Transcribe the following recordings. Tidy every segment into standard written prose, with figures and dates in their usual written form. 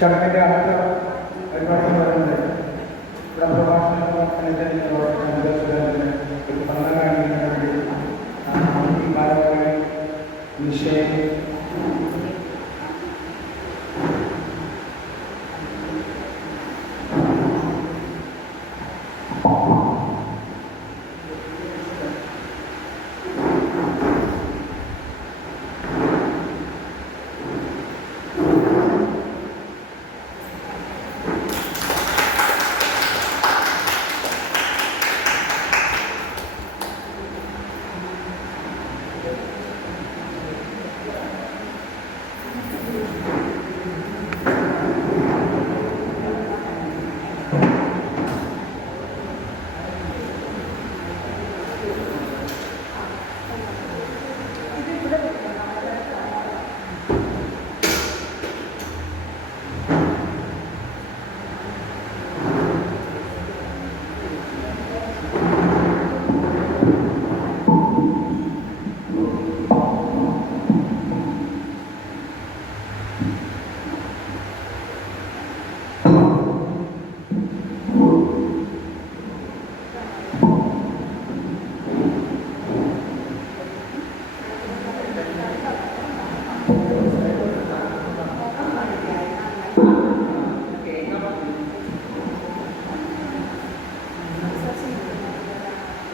ചടങ്ങിൻ്റെ അടുത്ത പരിപാടി എന്ന് പറയുന്നത് ഇവിടെ പ്രഭാഷണത്തിന് ഒരു പന്ത്രണ്ടാണ് വിഷയം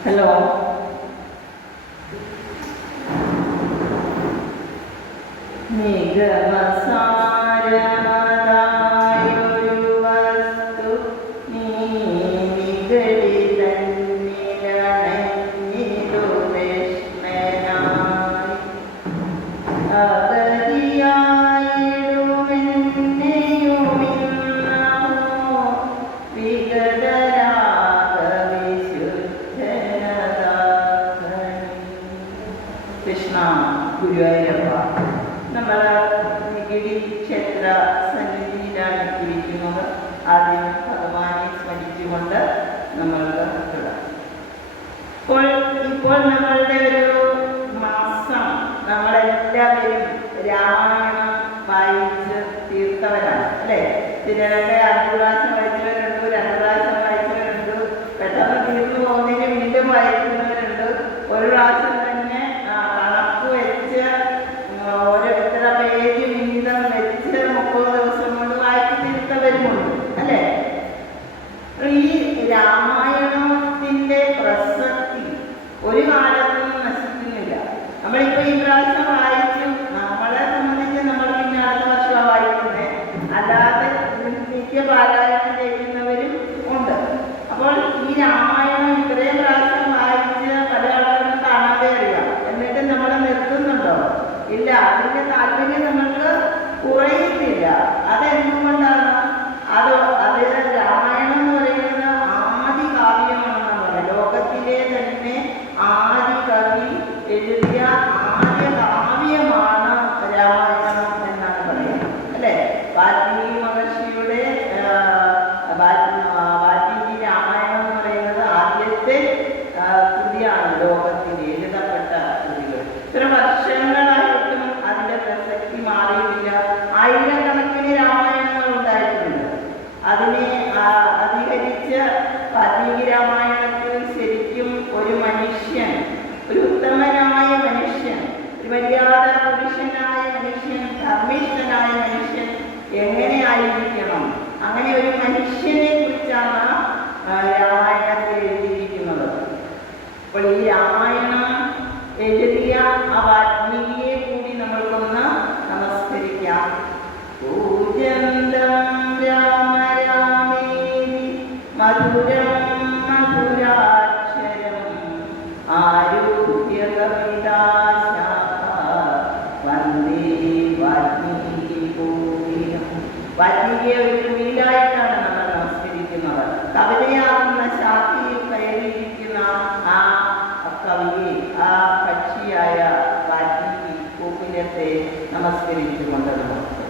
Hello. ഗുരുവായൂരപ്പ നമ്മൾ നികിടി ക്ഷേത്ര സന്നിധിയിലാണ് ഇരിക്കുന്നത്. ആദ്യം ഭഗവാനെ സ്മരിച്ചുകൊണ്ട് നമ്മൾക്ക് തുടരാം. ഇപ്പോൾ നമ്മളുടെ ഒരു മാസം നമ്മളെല്ലാവരും രാമായണം വായിച്ച് തീർത്തവരാണ് അല്ലേ? ചിലരൊക്കെ 5 പ്രാവശ്യം വായിച്ചവരുണ്ട്, 2 പ്രാവശ്യം വായിച്ചവരുണ്ട്, പെട്ടെന്ന് തീർന്നു പോകുന്നതിന് വീണ്ടും വായിക്കുന്നവരുണ്ട്. ഒരു പ്രാവശ്യം തന്നെ കണക്ക് വെച്ച് എത്ര പേജ് വീതം വെച്ച് 30 ദിവസം കൊണ്ട് വായിച്ചു തീർത്തവരുമുണ്ട് അല്ലേ? ഈ രാമായണത്തിന്റെ പ്രസക്തി ഒരു കാലത്തും നശിക്കുന്നില്ല. നമ്മളിപ്പോ ഈ പ്രാവശ്യം വായിച്ചു, നമ്മളെ സംബന്ധിച്ച് നമ്മൾ പിന്നെ അടുത്ത വർഷം വായിക്കുന്നത്, അല്ലാതെ നിത്യപാരായണം ചെയ്യുന്നവരും ഉണ്ട്. അപ്പോൾ ഈ രാമായണം ഇത്രയും പ്രാവശ്യം വായിച്ച് പല ആളുകളും കാണാതെ അറിയാം, എന്നിട്ട് നമ്മൾ നിർത്തുന്നുണ്ടോ? ഇല്ല. അതിന്റെ താല്പര്യം നമുക്ക് കുറയുന്നില്ല. അതെന്തുകൊണ്ടാണ്? അത് രാമായണം എന്ന് പറയുന്നത് ആദി കാവ്യമാണെന്നാണ് പറയുന്നത്. ലോകത്തിലെ തന്നെ ആദി കവി എഴുതിയ ആദ്യ കാവ്യമാണ് രാമായണം എന്നാണ് പറയുന്നത് അല്ലേ? വാൽമീകി മഹർഷിയുടെ വാൽമീകി രാമായണം എന്ന് പറയുന്നത് ആദ്യത്തെ കൃതിയാണ് ലോകത്തിൽ എഴുതപ്പെട്ട കൃതികൾ. ഇത്ര വർഷങ്ങളായിട്ടും അതിന്റെ പ്രസക്തി മാറിയിട്ടില്ല. ആയിരക്കണക്കിന് രാമായണങ്ങൾ ഉണ്ടായിട്ടുണ്ട്. അതിനെ അധികരിച്ച് വാൽമീകി രാമായണത്തിൽ ശരിക്കും ഒരു മനുഷ്യൻ, ഒരു ഉത്തമനായ മനുഷ്യൻ, ഒരു മര്യാദ പുരുഷനായ മനുഷ്യൻ, ധർമ്മിഷ്ഠനായ മനുഷ്യൻ എങ്ങനെയായിരിക്കണം, അങ്ങനെ ഒരു മനുഷ്യനെ കുറിച്ചാണ് രാമായണത്തിൽ എഴുതിയിരിക്കുന്നത്. അപ്പോൾ ഈ രാമായണം എഴുതിയ ആ വാൽമീകിയെ കൂടി നമ്മൾക്കൊന്ന് നമസ്കരിക്കാം. പൂജന്തം രാമ രാമേതി മധുരം മധുരാക്ഷരം ആരുഹ്യ കവിതാശാഖ വന്ദേ വാൽമീകി കോകിലം. വാൽമീകിയെ ഒരു കൃതിയിലായിട്ടാണ് നമ്മൾ നമസ്കരിക്കുന്നത്. കവിതയാകുന്ന ശാഖയിൽ കയറിയിരിക്കുന്ന ആ കവിയെ, ആ പക്ഷിയായ വാൽമീകി കോകിലത്തെ നമസ്കരിച്ചുകൊണ്ട് നമുക്ക്.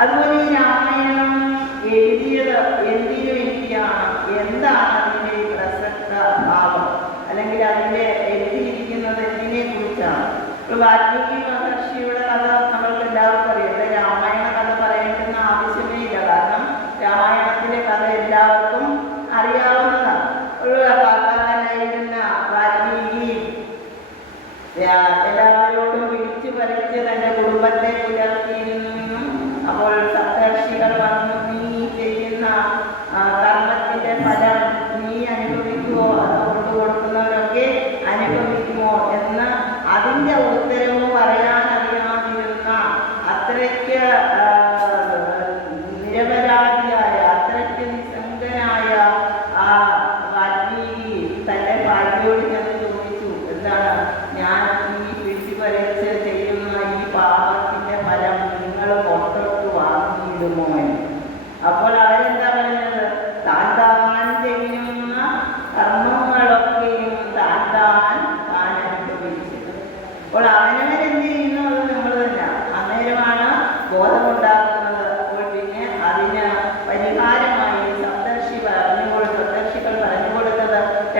അതുപോലെ ഈ രാമായണം എഴുതിയത് എന്തിനു വേണ്ടിയാണ്? എന്താണ് അതിൻ്റെ പ്രസക്ത ഭാവം, അല്ലെങ്കിൽ അതിൻ്റെ എഴുതിയിരിക്കുന്നത് എന്തിനെ കുറിച്ചാണ്? വാൽമീകി മഹർഷിയുടെ കഥ നമ്മൾക്ക് എല്ലാവർക്കും അറിയാം. രാമായണ കഥ പറയേണ്ടുന്ന ആവശ്യമേ ഇല്ല.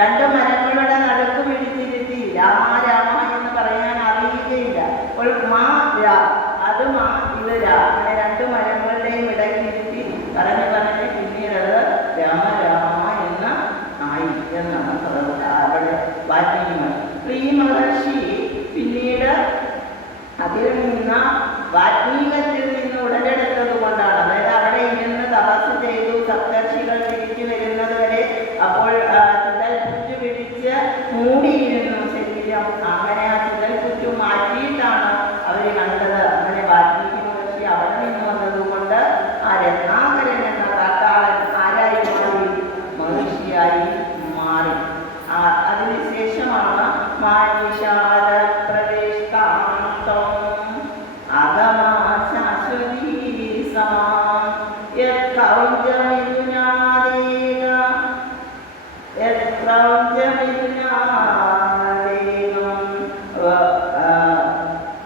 രണ്ട് മരങ്ങളുടെ നടുക്ക് പിടിച്ചിരുത്തി രാമ രാമ എന്ന് പറയാൻ അറിയുകയില്ല. അപ്പോൾ മാ രാ, അത് മാ, ഇത് രാ, അങ്ങനെ രണ്ട് മരങ്ങളുടെയും ഇടയ്ക്കിരുത്തി പറഞ്ഞ് പിന്നീട് അത് രാമ രാമ എന്ന് ആയി എന്നാണ് അവിടെ വാൽമീകി മഹർഷി. ഈ മഹർഷി പിന്നീട് അതിൽ നിന്ന് വാൽമീകത്തിൽ നിന്ന് ഉടലെടുത്തത് കൊണ്ടാണ്, അതായത് അവിടെ ഇരുന്ന് തപസ് ചെയ്തു സപ്തർഷികൾ തിരിച്ചു വരുന്നത് വരെ അപ്പോൾ ചുടൽ കുറ്റു പിടിച്ച് മൂടിയിരുന്നു ശരീരം. അങ്ങനെ ആ ചുടൽ കുറ്റു മാറ്റിയിട്ടാണ് അവർ കണ്ടത്. അങ്ങനെ വാൽമീകി മഹർഷി അവിടെ നിന്ന് വന്നതുകൊണ്ട് ആ രത്നാകരൻ എന്ന കാട്ടാളൻ ആരായി മാറി? മഹർഷിയായി മാറി. അതിനുശേഷമാണ് മാനിഷാദ പ്രവേശാന്തം അഗമാ ശാശ്വതീ സമാം യത്രൗജമിതുനാദേക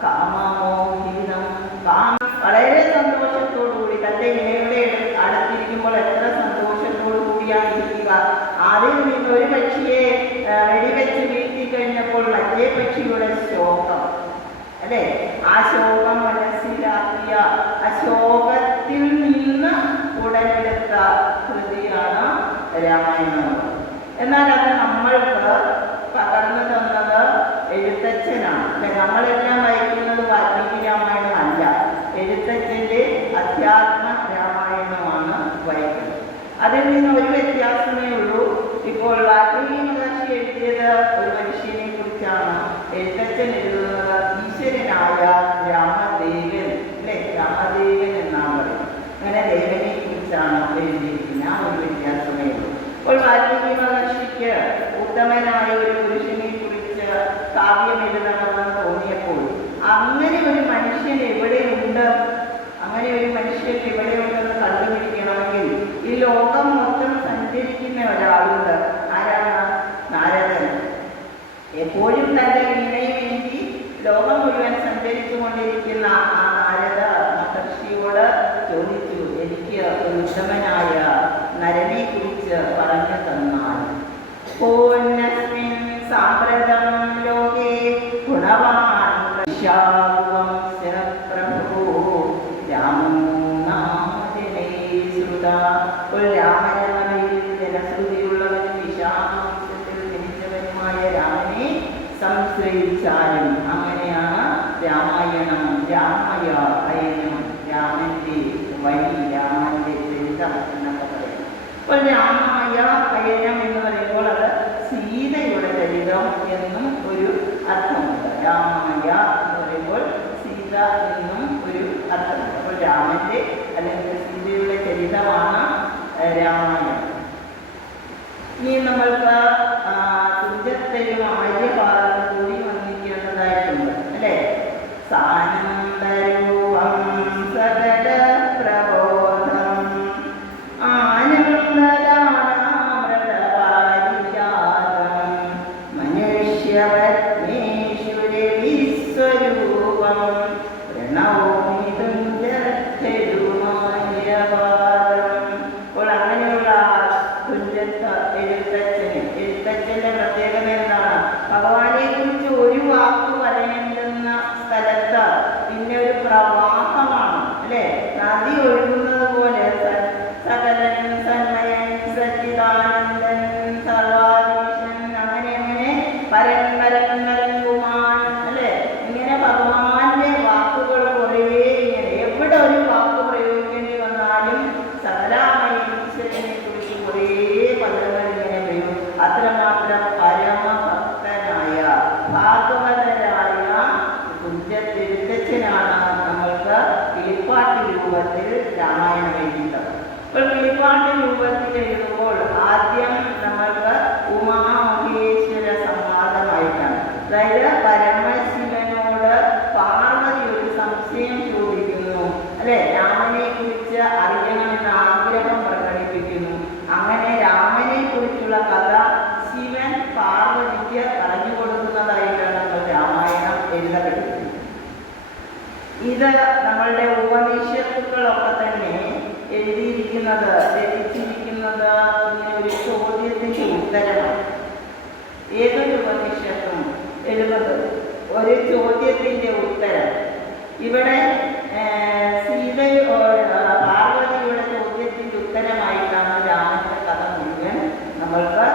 കാമമോഹിതം. വളരെ സന്തോഷത്തോടുകൂടി തൻ്റെ ഇണയുടെ അടുത്തിരിക്കുമ്പോൾ എത്ര സന്തോഷത്തോടു കൂടിയാണ് ഇരിക്കുക. അതിൽ നിന്ന് ഒരു പക്ഷിയെ വെടിവെച്ച് വീഴ്ത്തി കഴിഞ്ഞപ്പോൾ മറ്റേ പക്ഷിയുടെ ശോകം, അല്ലെ, ആ ശോകം മനസ്സിലാക്കിയ ആ ശോകത്തിൽ നിന്ന് ഉടലെടുത്ത കൃതിയാണ് രാമായണം. എന്നാൽ അത് നമ്മൾക്ക് പകർന്നു തന്നത് എഴുത്തച്ഛനാണ്. അല്ലെ, നമ്മളെല്ലാം വായിക്കുന്നത് വാൽമീകി രാമായണം അല്ല, എഴുത്തച്ഛൻ്റെ അധ്യാത്മ രാമായണമാണ് വായിക്കുന്നത്. അതിൽ നിന്ന് ഒരു വ്യത്യാസമേ ഉള്ളൂ. ഇപ്പോൾ വാൽമീകി മഹർഷി എഴുതിയത് ഒരു മനുഷ്യനെ കുറിച്ചാണ്, എഴുത്തച്ഛൻ എഴുതുന്നത് ഈശ്വരനായ രാമദേവൻ, അല്ലെ, രാമദേവൻ എന്നാണ് പറയുന്നത്. അങ്ങനെ ദേവനെ കുറിച്ചാണ് എഴുതിയിരിക്കുന്നത്. ആ ഒരു വ്യത്യാസമേ ഉള്ളൂ. ഇപ്പോൾ വാൽമീകി മഹർഷിക്ക് ഉത്തമനായ ഒരു പുരുഷനെ കുറിച്ച് കാവ്യം എഴുതണമെന്ന് തോന്നിയപ്പോൾ അങ്ങനെ ഒരു മനുഷ്യൻ എവിടെയുണ്ട്, അങ്ങനെ ഒരു മനുഷ്യൻ എവിടെയുണ്ടെന്ന് കണ്ടുപിടിക്കണമെങ്കിൽ ഈ ലോകം മൊത്തം സഞ്ചരിക്കുന്ന ഒരാളുണ്ട്. ആരാണ്? നാരദൻ. എപ്പോഴും തൻ്റെ വീണയുമേന്തി ലോകം മുഴുവൻ സഞ്ചരിച്ചു കൊണ്ടിരിക്കുന്ന ആ നാരദ മഹർഷിയോട് ചോദിച്ചു, എനിക്ക് ഉത്തമനായ നരനെ കുറിച്ച് പറഞ്ഞു തന്നാൽ. പൂർണ്ണസ്മിൻ സാമ്പ്രതം ലോകേ ഗുണവാൻ പ്രഭു രാമനയിൽ ജനശ്രുതിയുള്ളവനും വിശാഖത്തിൽ ജനിച്ചവനുമായ രാമനെ സംശ്രയിച്ചാലും. അങ്ങനെയാണ് രാമായണം, രാമായണം, രാമന്റെ വഴി, രാമന്റെ ചരിതം എന്നൊക്കെ പറയുന്നത്. അപ്പോൾ രാമായണം എന്ന് പറയുമ്പോൾ അത് സീതയുടെ ചരിതം എന്നും ഒരു അർത്ഥമുണ്ട്. രാമായ എന്ന് പറയുമ്പോൾ സീത എന്നും ഒരു അർത്ഥമുണ്ട്. അപ്പോൾ രാമന്റെ അല്ലെങ്കിൽ സീതയുടെ ചരിതമാണ് രാമായണം. ഇനി നമ്മൾക്ക് തുഞ്ചത്തെയും ആര്യപാദം കൂടി വന്നിരിക്കേണ്ടതായിട്ടുണ്ട്, അല്ലേ? സാനന്ദരൂപം സകല പ്രബോധം ആനന്ദദാനാമൃതപാരിജാതം മനുഷ്യപത്മേശ്വരവിസ്വരൂപം പ്രണൗമി തുഞ്ചത്തെരുമാര്യപാദം. അപ്പോൾ അങ്ങനെയുള്ള എഴുത്തച്ഛൻ്റെ പ്രത്യേകത എന്താണ്? ഭഗവാനെ കുറിച്ച് ഒരു വാക്ക് പറയേണ്ടുന്ന സ്ഥലത്ത് പിന്നെ ഒരു പ്രവാഹമാണ്, അല്ലെ? നദി ഒഴുകുന്നത് പോലെ സകലൻ സന്മയൻ സച്ചിദാനന്ദൻ സർവാധീശൻ, അങ്ങനെ പരന്മരൻ കുമാൻ, അല്ലെ? ഇങ്ങനെ ഭഗവാന്റെ വാക്കുകൾ കുറേ, ഇങ്ങനെ എവിടെ ഒരു വാക്ക് പ്രയോഗിക്കേണ്ടി വന്നാലും സകലമായ ഈശ്വരനെ കുറിച്ച് കുറേ പദങ്ങൾ ഇങ്ങനെ വരും. അത്രമാത്രം പരമഭക്തനായ ഭാഗവതരായ തുഞ്ചത്തെഴുത്തച്ഛനാണ് നമ്മൾക്ക് കിളിപ്പാട്ട് രൂപത്തിൽ രാമായണം എഴുതുന്നത്. ഇപ്പോൾ കിളിപ്പാട്ട് രൂപത്തിൽ എഴുതുമ്പോൾ ആദ്യം നമ്മൾക്ക് ഉമാമഹേശ്വര സംവാദമായിട്ടാണ്. അതായത് പരമശിവനോട് പാർവതി ഒരു സംശയം ചോദിക്കുന്നു, അല്ലെ? രാമനെ കുറിച്ച് അറിയണമെന്ന ആഗ്രഹം പ്രകടിപ്പിക്കുന്നു. അങ്ങനെ രാമനെ കുറിച്ചുള്ള കഥ ശിവൻ പാർവതിക്ക് പറഞ്ഞു കൊടുക്കുന്നതായിട്ടാണ് നമ്മൾ രാമായണം എഴുതപ്പെട്ടിരിക്കുന്നത്. ഇത് നമ്മളുടെ ഉപനിഷത്തുക്കളൊക്കെ തന്നെ എഴുതിയിരിക്കുന്നത്, രചിച്ചിരിക്കുന്നത് ഇങ്ങനെ ഒരു ചോദ്യത്തിൻ്റെ ഉത്തരമാണ്. ഇവിടെ പാർവതിയുടെ ചോദ്യത്തിൻ്റെ ഉത്തരമായിട്ടാണ് രാമന്റെ കഥ മുഴുവൻ നമ്മൾക്ക്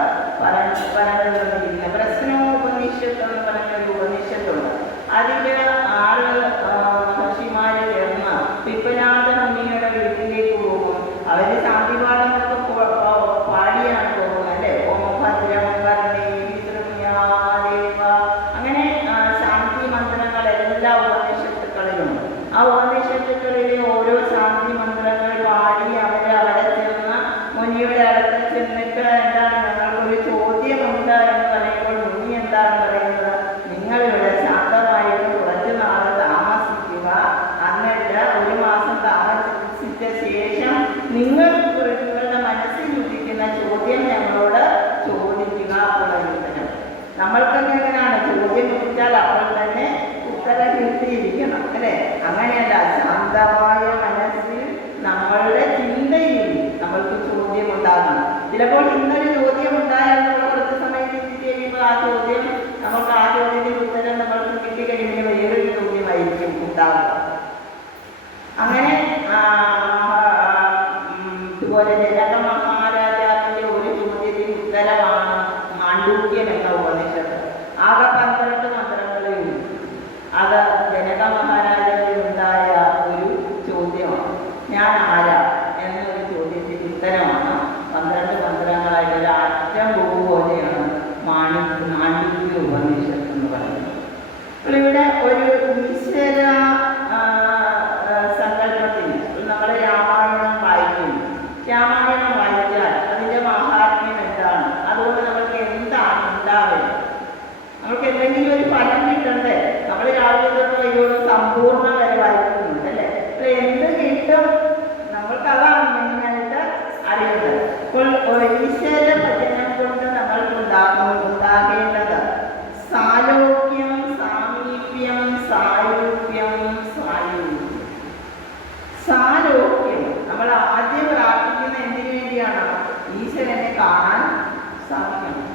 പറഞ്ഞിരിക്കുന്നത്. പ്രശ്നോപനിഷത്ത് എന്ന് പറഞ്ഞൊരു ഉപനിഷത്തുണ്ട്. അതിൽ 6 മഹർഷിമാർ ചേർന്ന് പിപ്പലാദ മുനിയുടെ വീട്ടിലേക്ക് പോകും. അവർ ശാന്തിപാഠമൊക്കെ പാടിയാണ് പോകുന്നത് അല്ലേ. ഓം ഭദ്രം അങ്ങനെ ശാന്തി മന്ത്രങ്ങളെല്ലാം ഉപനിഷത്തുക്കളിലുണ്ട്. ആ ഉപനിഷത്തുക്കളിലെ ഓരോ ശാന്തി മന്ത്രങ്ങൾ പാടി അവിടെ ചെന്ന് മുനിയുടെ അടുത്ത് ചെന്നിട്ട് എന്താണ് ഞങ്ങൾക്കൊരു ചോദ്യമുണ്ട് എന്ന് പറയുമ്പോൾ മുനി എന്താണ് പറയുന്നത്? നിങ്ങളിവിടെ ശാന്തമായിട്ട് കുറച്ചു നാൾ താമസിക്കുക, എന്നിട്ട് 1 മാസം താമസിച്ച ശേഷം നിങ്ങളുടെ മനസ്സിൽ ഉദിക്കുന്ന ചോദ്യം ഞങ്ങളോട് ചോദിക്കുക. അപ്പോൾ ഉത്തരം നമ്മൾക്കൊക്കെ എങ്ങനെയാണ്? ചോദ്യം ചോദിച്ചാൽ അപ്പോൾ തന്നെ ഉത്തരം കിട്ടിയിരിക്കണം അല്ലേ? അങ്ങനെയല്ല, ശാന്തമായ മനസ്സിൽ നമ്മളുടെ ചിന്തയിൽ നമ്മൾക്ക് ചോദ്യം ഉണ്ടാകണം. ചിലപ്പോൾ ഇന്നൊരു ചോദ്യം ഉണ്ടായാൽ നമ്മൾ കുറച്ച് സമയം ചിന്തിച്ച് കഴിയുമ്പോൾ ആ ചോദ്യം നമുക്ക് ആ ചോദ്യത്തിൻ്റെ ഉത്തരം നമ്മൾക്ക് കിട്ടിക്കഴിഞ്ഞാൽ വേറൊരു ചോദ്യമായിരിക്കും ഉണ്ടാവുക. അങ്ങനെ ഇതുപോലെ ജനക മഹാരാജാവിൻ്റെ ഒരു ചോദ്യത്തിന് ഉത്തരമാണ് മാണ്ഡൂക്യം എന്ന ഉപനിഷത്ത്. ആകെ 12 മന്ത്രങ്ങളേ ഉള്ളൂ. അത് ജനക മഹാരാജാവിനുണ്ടായ ഒരു ചോദ്യമാണ്. ഞാൻ ആരാ എന്നൊരു ചോദ്യത്തിന് ഉത്തരമാണ് 12 മന്ത്രങ്ങളായിട്ട് ഒരു അറ്റം പോലെയാണ് മാണ്ഡൂക്യ ഉപനിഷത്ത് എന്ന് പറയുന്നത്. അപ്പോൾ ഇവിടെ ഒരു ഈശ്വര സങ്കല്പത്തിന് നമ്മൾ രാമായണം വായിക്കുന്നു. രാമായണം വായിച്ചാൽ അതിൻ്റെ മഹാത്മ്യം എന്താണ്? അതുകൊണ്ട് നമുക്ക് എന്താണ് ഉണ്ടാവുന്നത്? നമുക്ക് എന്തെങ്കിലും ഒരു ഫലം കിട്ടണ്ടേ? നമ്മൾ രാവിലെ തൊട്ട് വൈകോട്ട് സമ്പൂർണ്ണ വരെ വായിക്കുന്നുണ്ട് അല്ലേ? അപ്പോൾ എന്ത് കിട്ടും? നമ്മൾക്ക് അതാണ് മെയിനായിട്ട് അറിയുന്നത്. അപ്പോൾ ഈശ്വര ഭജനം കൊണ്ട് നമ്മൾക്ക് ഉണ്ടാകേണ്ടത് സാലോക്യം, സാമീപ്യം, സാരൂപ്യം, സായുജ്യം. സാലോക്യം നമ്മൾ ആദ്യം പ്രാർത്ഥിക്കുന്ന എന്തിനു വേണ്ടിയാണ്? ഈശ്വരനെ കാണാൻ സാധിക്കണം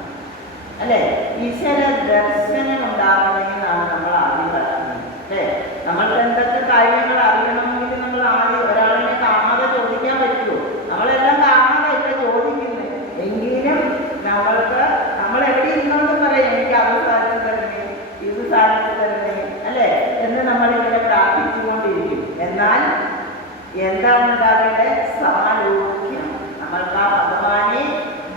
അല്ലേ? ഈശ്വര ദർശനം ഉണ്ടാകണമെന്നാണ് നമ്മൾ ആദ്യം പറയുന്നത് അല്ലേ? നമ്മൾക്ക് എന്തൊക്കെ കാര്യങ്ങൾ അറിയണമെങ്കിൽ നമ്മൾ ആദ്യം ഒരാളിനെ കാണാതെ ചോദിക്കാൻ പറ്റുമോ? നമ്മളെല്ലാം കാണാതെ ഇല്ല ചോദിക്കുന്നത്. എങ്കിലും നമ്മൾക്ക് നമ്മൾ എവിടെ ഇരുന്നോണ്ട് പറയാം എനിക്ക് അത് സാധിച്ചു തരണേ, ഇത് സാധിച്ചു തരണേ അല്ലേ എന്ന് നമ്മളിങ്ങനെ പ്രാർത്ഥിച്ചുകൊണ്ടിരിക്കും. എന്നാൽ എന്താണ് ഉണ്ടാകേണ്ടത്? സാലോക്യം. നമ്മൾക്ക് ആ ഭഗവാനെ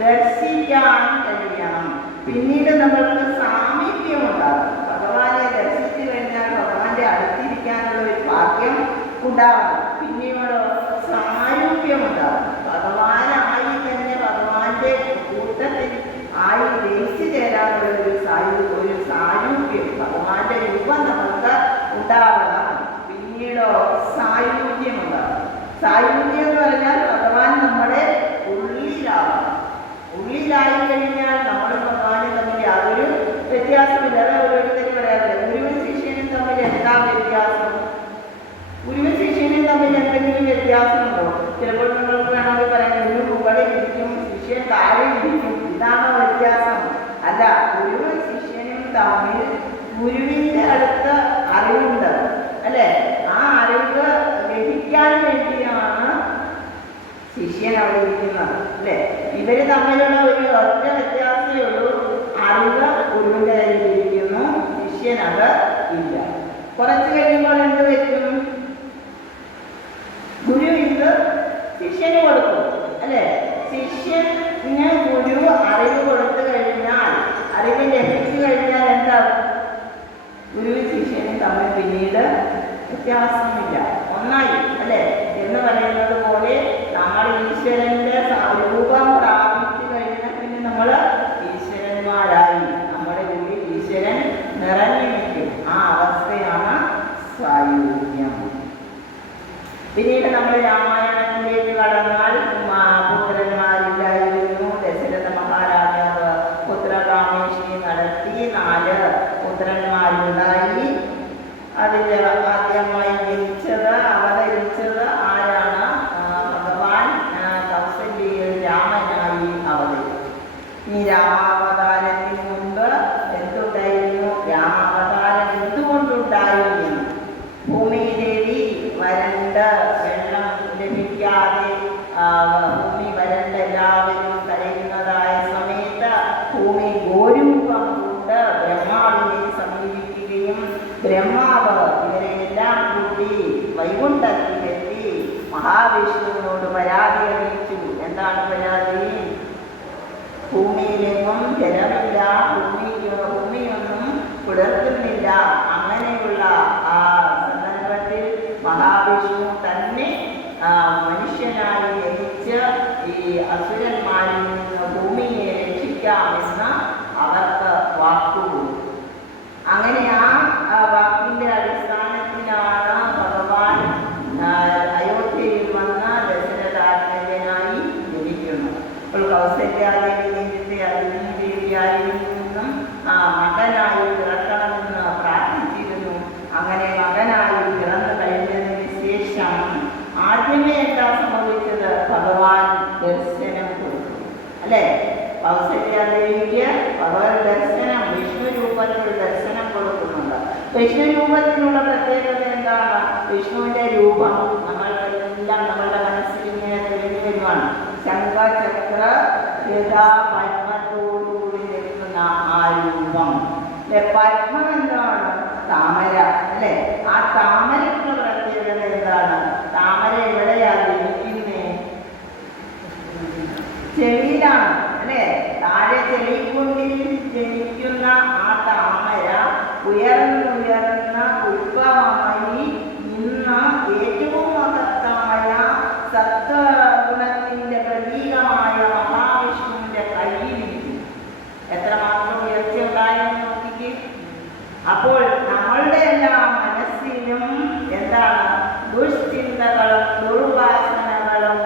ദർശിക്കാൻ കഴിയണം. പിന്നീട് നമ്മൾക്ക് സാമീപ്യം ഉണ്ടാകും. ഭഗവാനെ ദർശിച്ചു കഴിഞ്ഞാൽ ഭഗവാന്റെ അടുത്തിരിക്കാനുള്ള ഒരു ഭാഗ്യം ഉണ്ടാകണം. പിന്നീട് സാരൂപ്യം ഉണ്ടാകും. ഭഗവാനായി തന്നെ ഭഗവാന്റെ കൂട്ടത്തിൽ ആയി ലയിച്ചു ചേരാനുള്ള ഒരു സാരൂപ്യം, ഭഗവാന്റെ രൂപം നമുക്ക് ഉണ്ടാവണം. പിന്നീടോ സായുജ്യം ഉണ്ടാകും. സായുജ്യം എന്ന് പറഞ്ഞാൽ ഭഗവാൻ നമ്മുടെ ഉള്ളിലാവണം. ഉള്ളിലായി കഴിഞ്ഞാൽ നമ്മൾ ഭഗവാനെ തമ്മിൽ യാതൊരു വ്യത്യാസമില്ല. അത് ഓരോരുത്തരും പറയാറില്ല. ഗുരുവും ശിഷ്യനും തമ്മിൽ എന്താ വ്യത്യാസം? ഗുരുവും ശിഷ്യനും തമ്മിൽ എന്തെങ്കിലും വ്യത്യാസമുണ്ടോ? ചിലപ്പോൾ നിങ്ങൾക്ക് വേണമെങ്കിൽ പറയാം ഗുരു മുകളിൽ ഇരിക്കും, ശിഷ്യൻ താഴെ ഇരിക്കും. ഇതാണോ വ്യത്യാസം? അല്ല, ഗുരുവും ശിഷ്യനും തമ്മിൽ ഗുരുവിൻ്റെ അടുത്ത് അറിവുണ്ട് അല്ലേ? ആ അറിവ് ഗ്രഹിക്കാൻ വേണ്ടിയാണ് ശിഷ്യൻ അവിടെ ഇരിക്കുന്നത് അല്ലേ? ഇവർ തമ്മിലുള്ള ഒരു ഒറ്റ വ്യത്യാസമേ ഉള്ളൂ. അറിവ് ഗുരുവിൻ്റെ കയ്യിലിരിക്കുന്നു, ശിഷ്യനത് ഇല്ല. കുറച്ച് കഴിയുമ്പോൾ എന്ത് പറ്റും? ഗുരു ഇത് ശിഷ്യന് കൊടുക്കും അല്ലേ? ശിഷ്യന് ഗുരു അറിവ് കൊടുത്തു കഴിഞ്ഞാൽ, അറിവ് ലഭിച്ചു കഴിഞ്ഞാൽ എന്താകും? ഗുരുവും ശിഷ്യനും തമ്മിൽ പിന്നീട് വ്യത്യാസമില്ല, ഒന്നായി അല്ലേ എന്ന് പറയുന്നത് പോലെ നമ്മൾ ഈശ്വരൻ്റെ രൂപം പ്രാപിച്ചു കഴിഞ്ഞാൽ പിന്നെ നമ്മൾ ഈശ്വരന്മാരായി, നമ്മുടെ ഉള്ളിൽ ഈശ്വരൻ നിറഞ്ഞു നിൽക്കും. ആ അവസ്ഥയാണ് സായുജ്യം. പിന്നീട് നമ്മൾ രാമായണത്തിലേക്ക് കടന്നാൽ പുത്രന്മാരില്ലായിരുന്നു. ദശരഥ മഹാരാജാവ് പുത്രകാമേഷ്ടി നടത്തി 4 പുത്രന്മാരുണ്ടായി. അതിൽ ആദ്യമായി അവതരിച്ചത് ആരാണ്? ഭഗവാൻ കൗസല്യയിൽ രാമനായി അവതരിച്ചു. ഈ രാമാവതാരത്തിന് മുൻപ് എന്തുണ്ടായിരുന്നു? രാമാവതാരം എന്തുകൊണ്ടുണ്ടായിരുന്നു? ഭൂമിയിൽ ബ്രഹ്മാവ് ഇവരെല്ലാം കൂട്ടി വൈകുണ്ഠത്തിലെത്തി മഹാവിഷ്ണുവിനോട് പരാതി അറിയിച്ചു. എന്താണ് പരാതി? ഭൂമിയിലെങ്ങും ജലമില്ല, ഭൂമിയൊന്നും പുലർത്തുന്നില്ല. അങ്ങനെയുള്ള ആ സന്ദർഭത്തിൽ മഹാവിഷ്ണു തന്നെ മനുഷ്യനായി ജനിച്ച് ഈ അസുരന്മാരിൽ നിന്ന് ഭൂമിയെ രക്ഷിക്കാമെന്ന് അവർക്ക് വാക്കുകൊടുത്തു. അങ്ങനെ ആ വാക്കിൻ്റെ അടിസ്ഥാനത്തിലാണ് ഭഗവാൻ അയോധ്യയിൽ വന്ന ദശരഥാത്മജനായി ജനിക്കുന്നത്. അപ്പോൾ കൗസല്യാദേവി നേരത്തെ അഗ്നിദേവിയായി നിന്നും മകനായി പിറക്കണമെന്ന് പ്രാർത്ഥിച്ചിരുന്നു. അങ്ങനെ മകനായി പിറന്നു കഴിഞ്ഞതിന് ശേഷം ആദ്യമേ എന്താ സംഭവിച്ചത്? ഭഗവാൻ ദർശനം കൊടുത്തു, അല്ലേ? കൗസല്യാദേവിക്ക് ഭഗവത് ദർശനം, വിഷ്ണു രൂപത്തിൽ ദർശനം കൊടുക്കുന്നുണ്ട്. വിഷ്ണു രൂപത്തിനുള്ള പ്രത്യേകത എന്താണ്? വിഷ്ണുവിൻ്റെ രൂപം നമ്മളെല്ലാം നമ്മളുടെ മനസ്സിൽ ഇങ്ങനെ തെളിഞ്ഞു വരുവാണ്. ശംഖചക്ര ഗദാ പത്മത്തോടുകൂടി നിൽക്കുന്ന ആ രൂപം. പത്മം എന്താണ്? താമര, അല്ലേ? ആ താമരയ്ക്കുള്ള പ്രത്യേകത എന്താണ്? താമര എവിടെയാണ് ജനിക്കുന്നേ? ചെടിയിലാണ്, അല്ലേ? താഴെ ചെടിക്കുണ്ടിൽ ജനിക്കുന്ന ആ താമര ഉയർന്നുയർന്ന പുഷ്പമായി ഇന്ന് ഏറ്റവും മഹത്തായ സത്വഗുണത്തിൻ്റെ പ്രതീകമായ മഹാവിഷ്ണുവിൻ്റെ കയ്യിലിരിക്കും. എത്രമാത്രം ഉയർച്ച ഉണ്ടായെന്ന് നോക്കിക്കേ. അപ്പോൾ നമ്മളുടെ എല്ലാ മനസ്സിലും എന്താണ്? ദുഷ്ചിന്തകളും ദുർവാസനകളും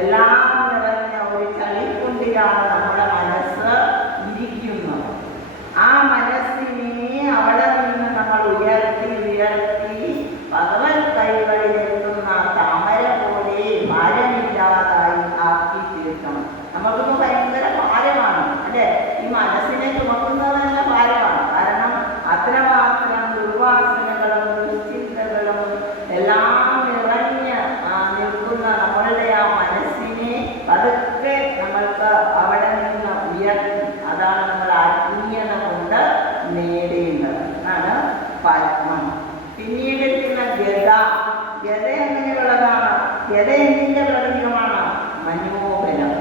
എല്ലാം നിറഞ്ഞ ഒരു ചളിക്കുണ്ടിലാണ് നമ്മുടെ മനസ്സ് ഇരിക്കുന്നത്. ആ മനസ്സിനെ അവിടെ നിന്ന് നമ്മൾ ഉയർത്തി ഭഗവത് കൈകളിലെത്തുന്ന താമര പോലെ ഭാരമില്ലാതായി ആക്കി തീർക്കണം. നമുക്കിപ്പോൾ ഭയങ്കര ഭാരമാണ്, അല്ലേ? ഈ മനസ്സിനെ ചുമക്കുന്നത് തന്നെ ഭാരമാണ്. കാരണം അത്രമാത്രം ദുർവാസനകളും ദുശ്ചിന്തകളും എല്ലാം നിറഞ്ഞ് നിൽക്കുന്ന നമ്മളുടെ ആ മനസ്സിനെ പതുക്കെ നമ്മൾക്ക് അവിടെ നിന്ന് ഉയർത്തി, അതാണ് നമ്മൾ ആത്മീയത കൊണ്ട് നേടേണ്ടത്. ആണ് പത്മം. പിന്നീട് എത്തുന്ന ഗദ. ഗദ എങ്ങനെയുള്ളതാണ്? ഗദ എന്തിൻ്റെ പ്രതീകമാണ്? മനോബലം.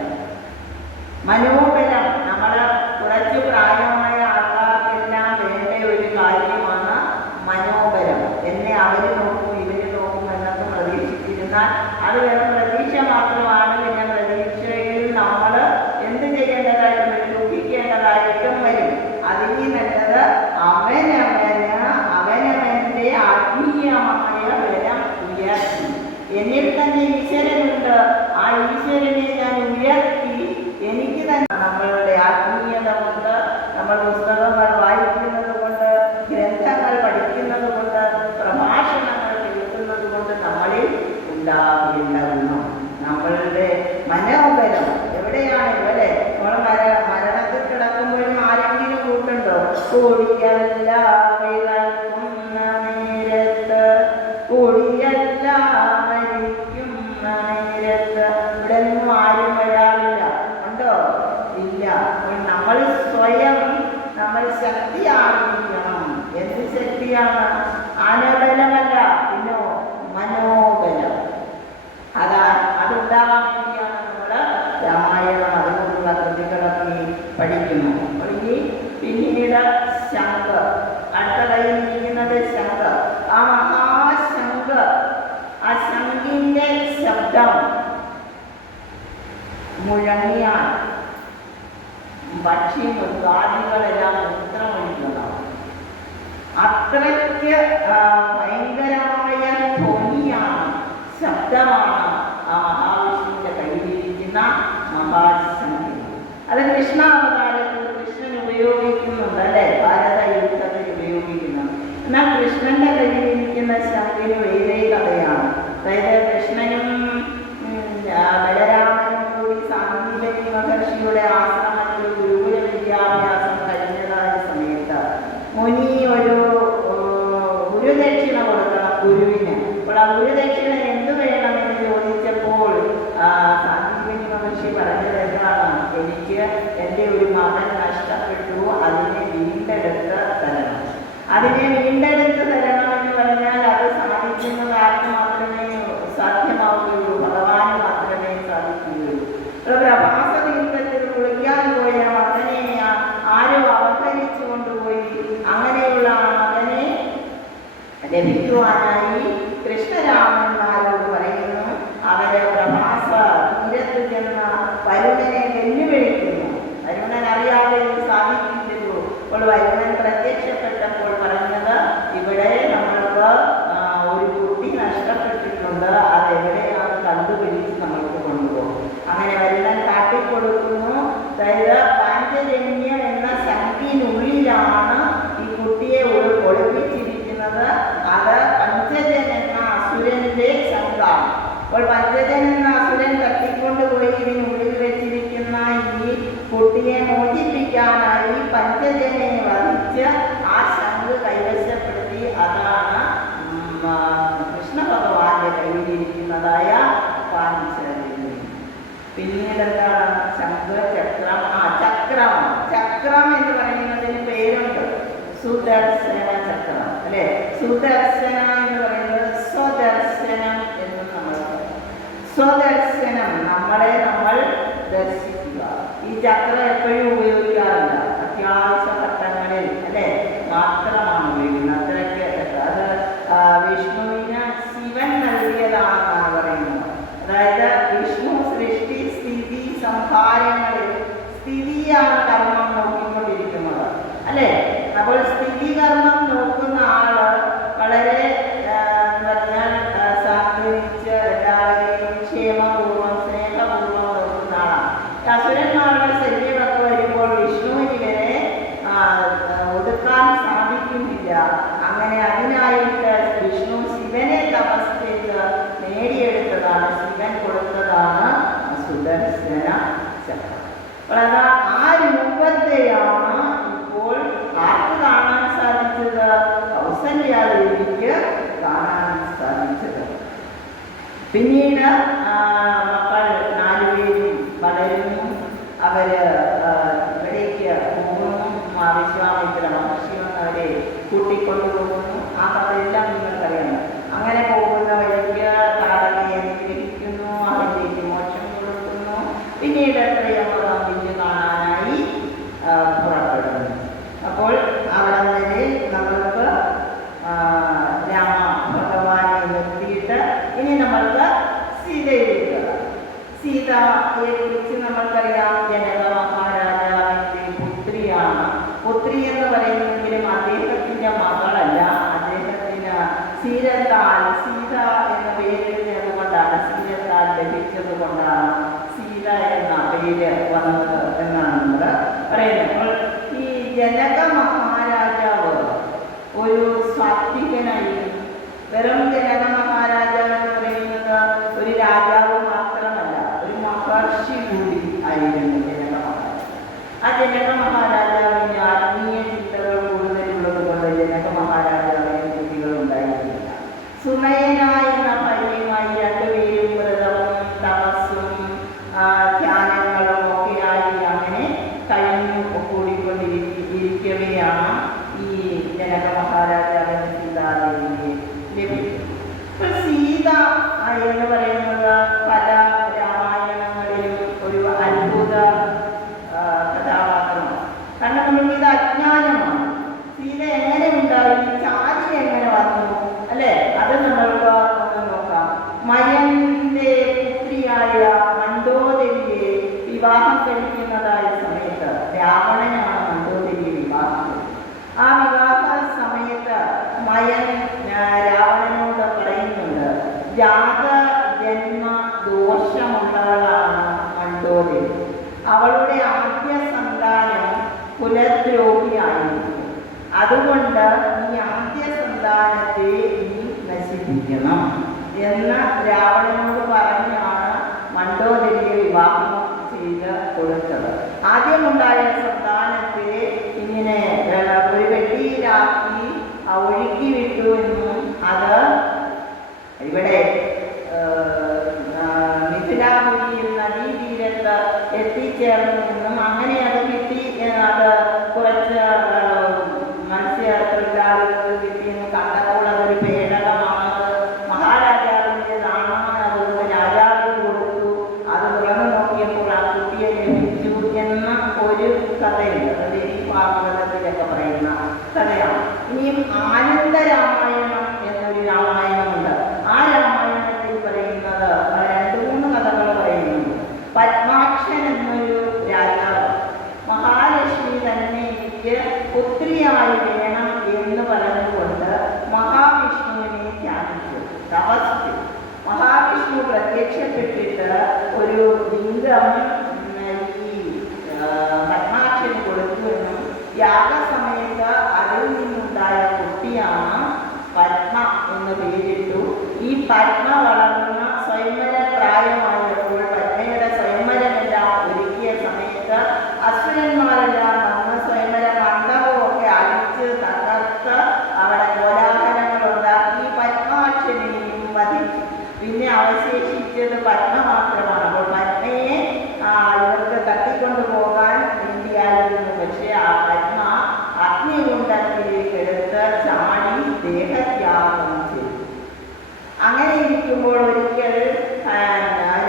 മനോബലം നമ്മൾ കുറച്ച് പ്രായമായ ആൾക്കാർക്കെല്ലാം വേണ്ട ഒരു കാര്യമാണ് മനോബലം. എന്നെ അവർ നോക്കും ഇവർ നോക്കും എന്നൊക്കെ പ്രതീക്ഷിച്ചിരുന്നാൽ അത് വെറും പ്രതീക്ഷ മാത്രമാണ്. പിന്നെ പ്രതീക്ഷയിൽ നമ്മൾ എന്ത് ചെയ്യേണ്ടതായിട്ടും ദുഃഖിക്കേണ്ടതായിട്ടും വരും. അതിന് നല്ലത് അവനവൻ്റെ ആത്മീയമായ ബലം ഉയർത്തി. എന്നിൽ തന്നെ ഈശ്വരനുണ്ട്, ആ ഈശ്വരനെ ഞാൻ ഉയർത്തി എനിക്ക് തന്നെ നമ്മളുടെ ആത്മീയത കൊണ്ട്, നമ്മൾ പുസ്തകങ്ങൾ വായിക്കുന്നത് കൊണ്ട്, ഗ്രന്ഥങ്ങൾ പഠിക്കുന്നത് കൊണ്ട്, പ്രഭാഷണങ്ങൾ കേൾക്കുന്നത് കൊണ്ട് നമ്മളിൽ ഉണ്ടാകേണ്ട ഗുണം നമ്മളുടെ മനോബലം എവിടെയാണ്? ഇവിടെ നമ്മൾ മരണത്തിൽ കിടക്കുമ്പോഴും ആരെങ്കിലും കൂട്ടുണ്ടോ? കൂടിയല്ല വിളക്കുന്ന നേരത്ത്, കൂടിയല്ല മരിക്കുന്ന നേരത്ത്. ഇവിടെ ഒന്നും ആരും വരാറില്ല, ഉണ്ടോ? ഇല്ല. നമ്മൾ സ്വയം നമ്മൾ ശക്തി ആർജിക്കണം. എന്ത് ശക്തിയാണ്? ആനബലമല്ല, പിന്നോ മനോബലം. അതുണ്ടാകാൻ വേണ്ടിയാണ് നമ്മൾ രാമായണം അതുപോലുള്ള കൃതികളൊക്കെ പഠിക്കുന്നു. ഇനി പിന്നീട് ശംഖ്. അടുത്ത കയ്യിൽ ഇരിക്കുന്നത് ശംഖ്. ആ മഹാശംഖ്, ആ ശംഖിൻ്റെ ശബ്ദം മുഴങ്ങിയാൽ പക്ഷി മൃഗാദികളെല്ലാം മൂത്രമൊഴിക്കുന്നതാണ്. അത്രയ്ക്ക് ഭയങ്കരമായ ധ്വനിയാണ്, ശബ്ദമാണ് ആ മഹാവിഷ്ണുവിൻ്റെ കയ്യിലിരിക്കുന്ന മഹാശംഖി. അത് കൃഷ്ണാവതാരത്തിൽ കൃഷ്ണൻ ഉപയോഗിക്കുന്നുണ്ട്, അല്ലേ? ഭാരത യുദ്ധത്തിൽ ഉപയോഗിക്കുന്നുണ്ട്. എന്നാൽ കൃഷ്ണന്റെ കയ്യിലിരിക്കുന്ന ശംഖിന് വേറെ കഥയാണ്. അതായത് കൃഷ്ണനും ബലരാമനും കൂടി സാന്ദീപനി മഹർഷിയുടെ ആശ്രമത്തിൽ ഗുരുകുല വിദ്യാഭ്യാസം കഴിഞ്ഞതായ സമയത്ത് മുനി ഒരു ഗുരുദക്ഷിണ കൊടുക്കണം ഗുരുവിന്. അപ്പോൾ ആ ഗുരുദക്ഷിണ എന്തു വേണമെന്ന് ചോദിച്ചപ്പോൾ സാന്ദീപനി മഹർഷി പറഞ്ഞത് എന്താണ്? എനിക്ക് എൻ്റെ ഒരു മകൻ നഷ്ടപ്പെട്ടു, അതിനെ വീണ്ടെടുത്ത് തരണം. അതിനെ വീണ്ടെടുത്ത് തരാൻ ലഭിക്കുവാനായി കൃഷ്ണരാമന്മാരോട് പറയുന്നു. അവര് പ്രഭാസ തീരത്ത് ചെന്ന വരുണനെ വെല്ലുവിളിക്കുന്നു. വരുണൻ അറിയാതെ ഇത് സാധിക്കില്ലല്ലോ. അപ്പോൾ വരുണൻ പ്രത്യക്ഷപ്പെട്ടപ്പോൾ പറഞ്ഞത്, ഇവിടെ നമ്മൾക്ക് ഒരു കുട്ടി നഷ്ടപ്പെട്ടിട്ടുണ്ട്, അതെവിടെയാണ് കണ്ടുപിടിച്ച് നമ്മൾക്ക് കൊണ്ടുപോകും. അങ്ങനെ വരുണൻ കാട്ടിക്കൊടുക്കുന്നു. അതായത് പാഞ്ചജന്യം എന്ന ശക്തിയിനുള്ളിലാണ് ഈ കുട്ടിയെ ഒളിപ്പിച്ചിരിക്കുന്നത്. അത് പഞ്ചജൻ എന്ന അസുരന്റെ ശങ്കാണ്. അപ്പോൾ പഞ്ചജൻ എന്ന അസുരൻ തട്ടിക്കൊണ്ടുപോയി ഇതിനുള്ളിൽ വെച്ചിരിക്കുന്ന ഈ കുട്ടിയെ മോചിപ്പിക്കാനായി പഞ്ചജനെ വധിച്ച് ആ ശംഖ് കൈവശപ്പെടുത്തി. അതാണ് കൃഷ്ണ ഭഗവാന്റെ കയ്യിലിരിക്കുന്നതായ പാഞ്ചജന്യം. പിന്നീട് എന്താണ്? ശംഖ്, ചക്രം. ചക്രം. ചക്രം എന്ന് പറയുന്നതിന് പേരുണ്ട്, സുദർശന ചക്രം, അല്ലെ? സുദർശന എന്ന് പറയുന്നത് സ്വദർശനം എന്ന് നമ്മൾ പറയും. സ്വദർശനം, നമ്മൾ ദർശിക്കുക. ഈ ചക്രം എപ്പോഴും ഉപയോഗിക്കാറില്ല, അത്യാവശ്യ ഘട്ടങ്ങളിൽ അല്ലെ മാത്രമാണ് ഉപയോഗിക്കുന്നത്. അത്രയ്ക്ക് അത് വിഷ്ണുവിന് ശിവൻ നൽകിയതാണെന്നാണ് പറയുന്നത്. അതായത് വിഷ്ണു സൃഷ്ടി സ്ഥിതി സംഹാരങ്ങളിൽ സ്ഥിതിയാണ് കർമ്മം നോക്കിക്കൊണ്ടിരിക്കുന്നത്, അല്ലെ? അപ്പോൾ സ്ഥിതി കർമ്മം നോക്കുന്ന ആള് വളരെ സാന്ത്വനിച്ച് എല്ലാവരെയും ക്ഷേമപൂർവ്വം സ്നേഹപൂർവ്വം നോക്കുന്ന ആളാണ്. അസുരന്മാരുടെ ശല്യമൊക്കെ വരുമ്പോൾ വിഷ്ണുവിന് ഇവരെ ഒതുക്കാൻ സാധിക്കുന്നില്ല. അങ്ങനെ അതിനായിട്ട് വിഷ്ണു ശിവനെ തപസ് ചെയ്ത് നേടിയെടുത്തതാണ്, ശിവൻ കൊടുത്തതാണ് സുദർശന ചക്രം. അപ്പോൾ അതാ ആ രൂപത്തെയാണ് ഇപ്പോൾ ആർക്ക് കാണാൻ സാധിച്ചത്? കൗസല്യാദേവിക്ക് കാണാൻ സാധിച്ചത്. പിന്നീട് മക്കൾ 4 പേരും വളരുന്നു. അവര് ഇവിടേക്ക് പോകുന്നു. വിശ്വാമിത്ര മഹർഷി അവരെ കൂട്ടിക്കൊണ്ടുപോകുന്നു. ആ കഥയെല്ലാം നിങ്ങൾക്കറിയണം. അങ്ങനെ പോകുന്ന വഴിക്ക് താടകയെ അനുഗ്രഹിക്കുന്നു, അവരിലേക്ക് മോക്ഷം കൊടുക്കുന്നു. പിന്നീട് ത്രയമകവിഞ്ഞ് കാണാനായി പുറപ്പെടുന്നു. അപ്പോൾ അവിടെ വരെ നമ്മൾക്ക് രാമ ഭഗവാനെ നിർത്തിയിട്ട് ഇനി നമ്മൾക്ക് സീതയിലേക്ക്. സീതയെ കുറിച്ച് നമ്മൾക്കറിയാം, ജനക മഹാരാജാവിൻ്റെ പുത്രിയാണ്. പുത്രി എന്ന് പറയുന്നെങ്കിലും അദ്ദേഹത്തിൻ്റെ മകളല്ല, അദ്ദേഹത്തിന് സീരത്താൽ, സീത എന്ന പേരിടുന്നത് കൊണ്ടാണ്, സീരത്താൽ ലഭിച്ചത് കൊണ്ടാണ് സീത എന്ന പേര് വന്നത് എന്നാണ് നമ്മൾ പറയുന്നത്. അപ്പോൾ ഈ ജനക മഹാരാജാവ് ഒരു സാത്വികനായിരുന്നു. വെറും ജനക മഹാരാജാവ് എന്ന് പറയുന്നത് ഒരു രാജാവ് മാത്രമല്ല, ഒരു മഹർഷി കൂടി ആയിരുന്നു ജനക മഹാരാജാവ്. ആ ജനക മഹാരാജാവിന് ആത്മീയ ചിന്തകൾ കൂടുതലുള്ളത് കൊണ്ട് ജനക മഹാരാജാവിന് കുട്ടികൾ ഉണ്ടായിരുന്നില്ല. സുനയന എന്ന ഭാര്യയുമായി 2 പേരും വ്രതവും തപസ്സും ധ്യാനങ്ങളും ഒക്കെയായി അങ്ങനെ കഴിഞ്ഞു കൂടിക്കൊണ്ടിരിക്കവെയാണ് ഈ ജനക മഹാരാജാവിന് സീതാദേവിയെ ലഭിക്കും. ഇപ്പോൾ സീത എന്ന് പറയുന്നത് പല രാമായണങ്ങളിലും ഒരു അത്ഭുത കഥാപാത്രമാണ്. കാരണം നമ്മൾക്കിത് അജ്ഞാനമാണ്. സീത എങ്ങനെ ഉണ്ടായി, ചാരി എങ്ങനെ വന്നു, അല്ലെ? അത് നമ്മൾക്ക് ഒന്ന് നോക്കാം. മയന്റെ പുത്രിയായ മണ്ഡോദരിയെ വിവാഹം കഴിക്കുന്നതായ സമയത്ത് രാവണനാണ് മണ്ഡോദരിയെ വിവാഹം കഴിക്കുന്നത്. ആ വിവാഹ സമയത്ത് മയൻ രാവണനോട് പറയുന്നുണ്ട്, ജാത ജന്മ ദോഷമുള്ളവളാണ് മണ്ഡോദരി. അവളുടെ ആദ്യ സന്താനം കുലദ്രോഹിയായിരിക്കും. അതുകൊണ്ട് ഈ ആദ്യ സന്താനത്തെ നീ നശിപ്പിക്കണം എന്ന് രാവണനോട് പറഞ്ഞാണ് മണ്ഡോദരിയെ വിവാഹം ചെയ്ത് കൊടുത്തത്. ആദ്യമുണ്ടായ സന്താനത്തെ ഇങ്ങനെ ഒരു വെട്ടിയിലാക്കി ഒഴുക്കി വിട്ടു എന്നും അത് ഇവിടെ മിഥിലാപുരിയിൽ നദീതീരത്ത് എത്തിച്ചേർന്നു എന്നും അങ്ങനെ അത് കിട്ടി, അത് കുറച്ച് മത്സ്യത്തൊഴിലാളികൾക്ക് കിട്ടിയെന്ന് കണ്ടപ്പോൾ അതൊരു പേടകമാണ്, മഹാരാജാവിൻ്റെതാണ്, അതുകൊണ്ട് രാജാവിന് കൊടുത്തു. അത് തുറന്നു നോക്കിയപ്പോൾ ആ കുട്ടിയെ ലഭിച്ചു എന്ന ഒരു കഥയുണ്ട്. അത് ഈ ഭാഗവതത്തിലൊക്കെ പറയുന്ന കഥയാണ്. ഇനിയും ആനന്ദരാമായണം എനിക്ക് പുത്രിയായി വേണം എന്ന് പറഞ്ഞുകൊണ്ട് മഹാവിഷ്ണുവിനെ ധ്യാനിച്ചു, തപസ്. മഹാവിഷ്ണു പ്രത്യക്ഷപ്പെട്ടിട്ട് ഒരു ലിംഗം ഈ പത്മാക്ഷന് കൊടുക്കുമെന്നും യാഗസമയത്ത് അതിൽ നിന്നുണ്ടായ കുട്ടിയാണ് പത്മ എന്ന് പേരിട്ടു. ഈ പത്മ വളർന്ന സ്വയംവര പ്രായമായപ്പോൾ പത്മയുടെ സ്വയംവരമെല്ലാം ഒരുക്കിയ സമയത്ത് അസുരന്മാരെല്ലാം വന്ന് സ്വയംവര മണ്ഡപമൊക്കെ അടിച്ച് തകർത്ത് അവിടെ കോലാഹലങ്ങളുണ്ടാക്കി പത്മാക്ഷനെയും വധിച്ചു. പിന്നെ അവശേഷിച്ചത് പത്മ മാത്രമാണ്. അപ്പോൾ പത്മയെ ഇവർക്ക് തട്ടിക്കൊണ്ടുപോകാൻ വേണ്ടിയായിരുന്നു. പക്ഷേ ആ പത്മ അഗ്നികുണ്ഡത്തിലേക്ക് എടുത്ത് ചാടി ദേഹത്യാഗം ചെയ്തു. അങ്ങനെ ഇരിക്കുമ്പോൾ ഒരിക്കൽ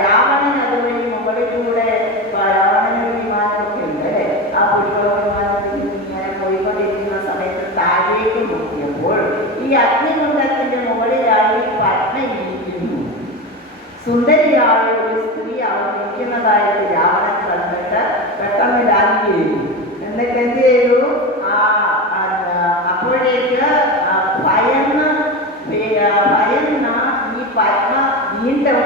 രാവണൻ അതുവഴി മുകളിലൂടെ, രാവണനൊരു വിമാനമൊക്കെ ഉണ്ട് അല്ലേ, ആ പുലികളോ വിമാനത്തിൽ ഇങ്ങനെ പോയിക്കൊണ്ടിരിക്കുന്ന സമയത്ത് താഴേക്ക് നോക്കിയപ്പോൾ ഈ അഗ്നികുണ്ഡത്തിന്റെ മുകളിലായി പത്മ ഇരിക്കുന്നു. സുന്ദരിയായ ഒരു സ്ത്രീ അവർ നിൽക്കുന്നതായിട്ട് രാവണൻ കണ്ടിട്ട് പെട്ടെന്ന് രാജി ചെയ്തു. എന്നിട്ട് എന്ത് ചെയ്തു? അപ്പോഴേക്ക് ഭയന്ന ഈ പത്മ വീണ്ടും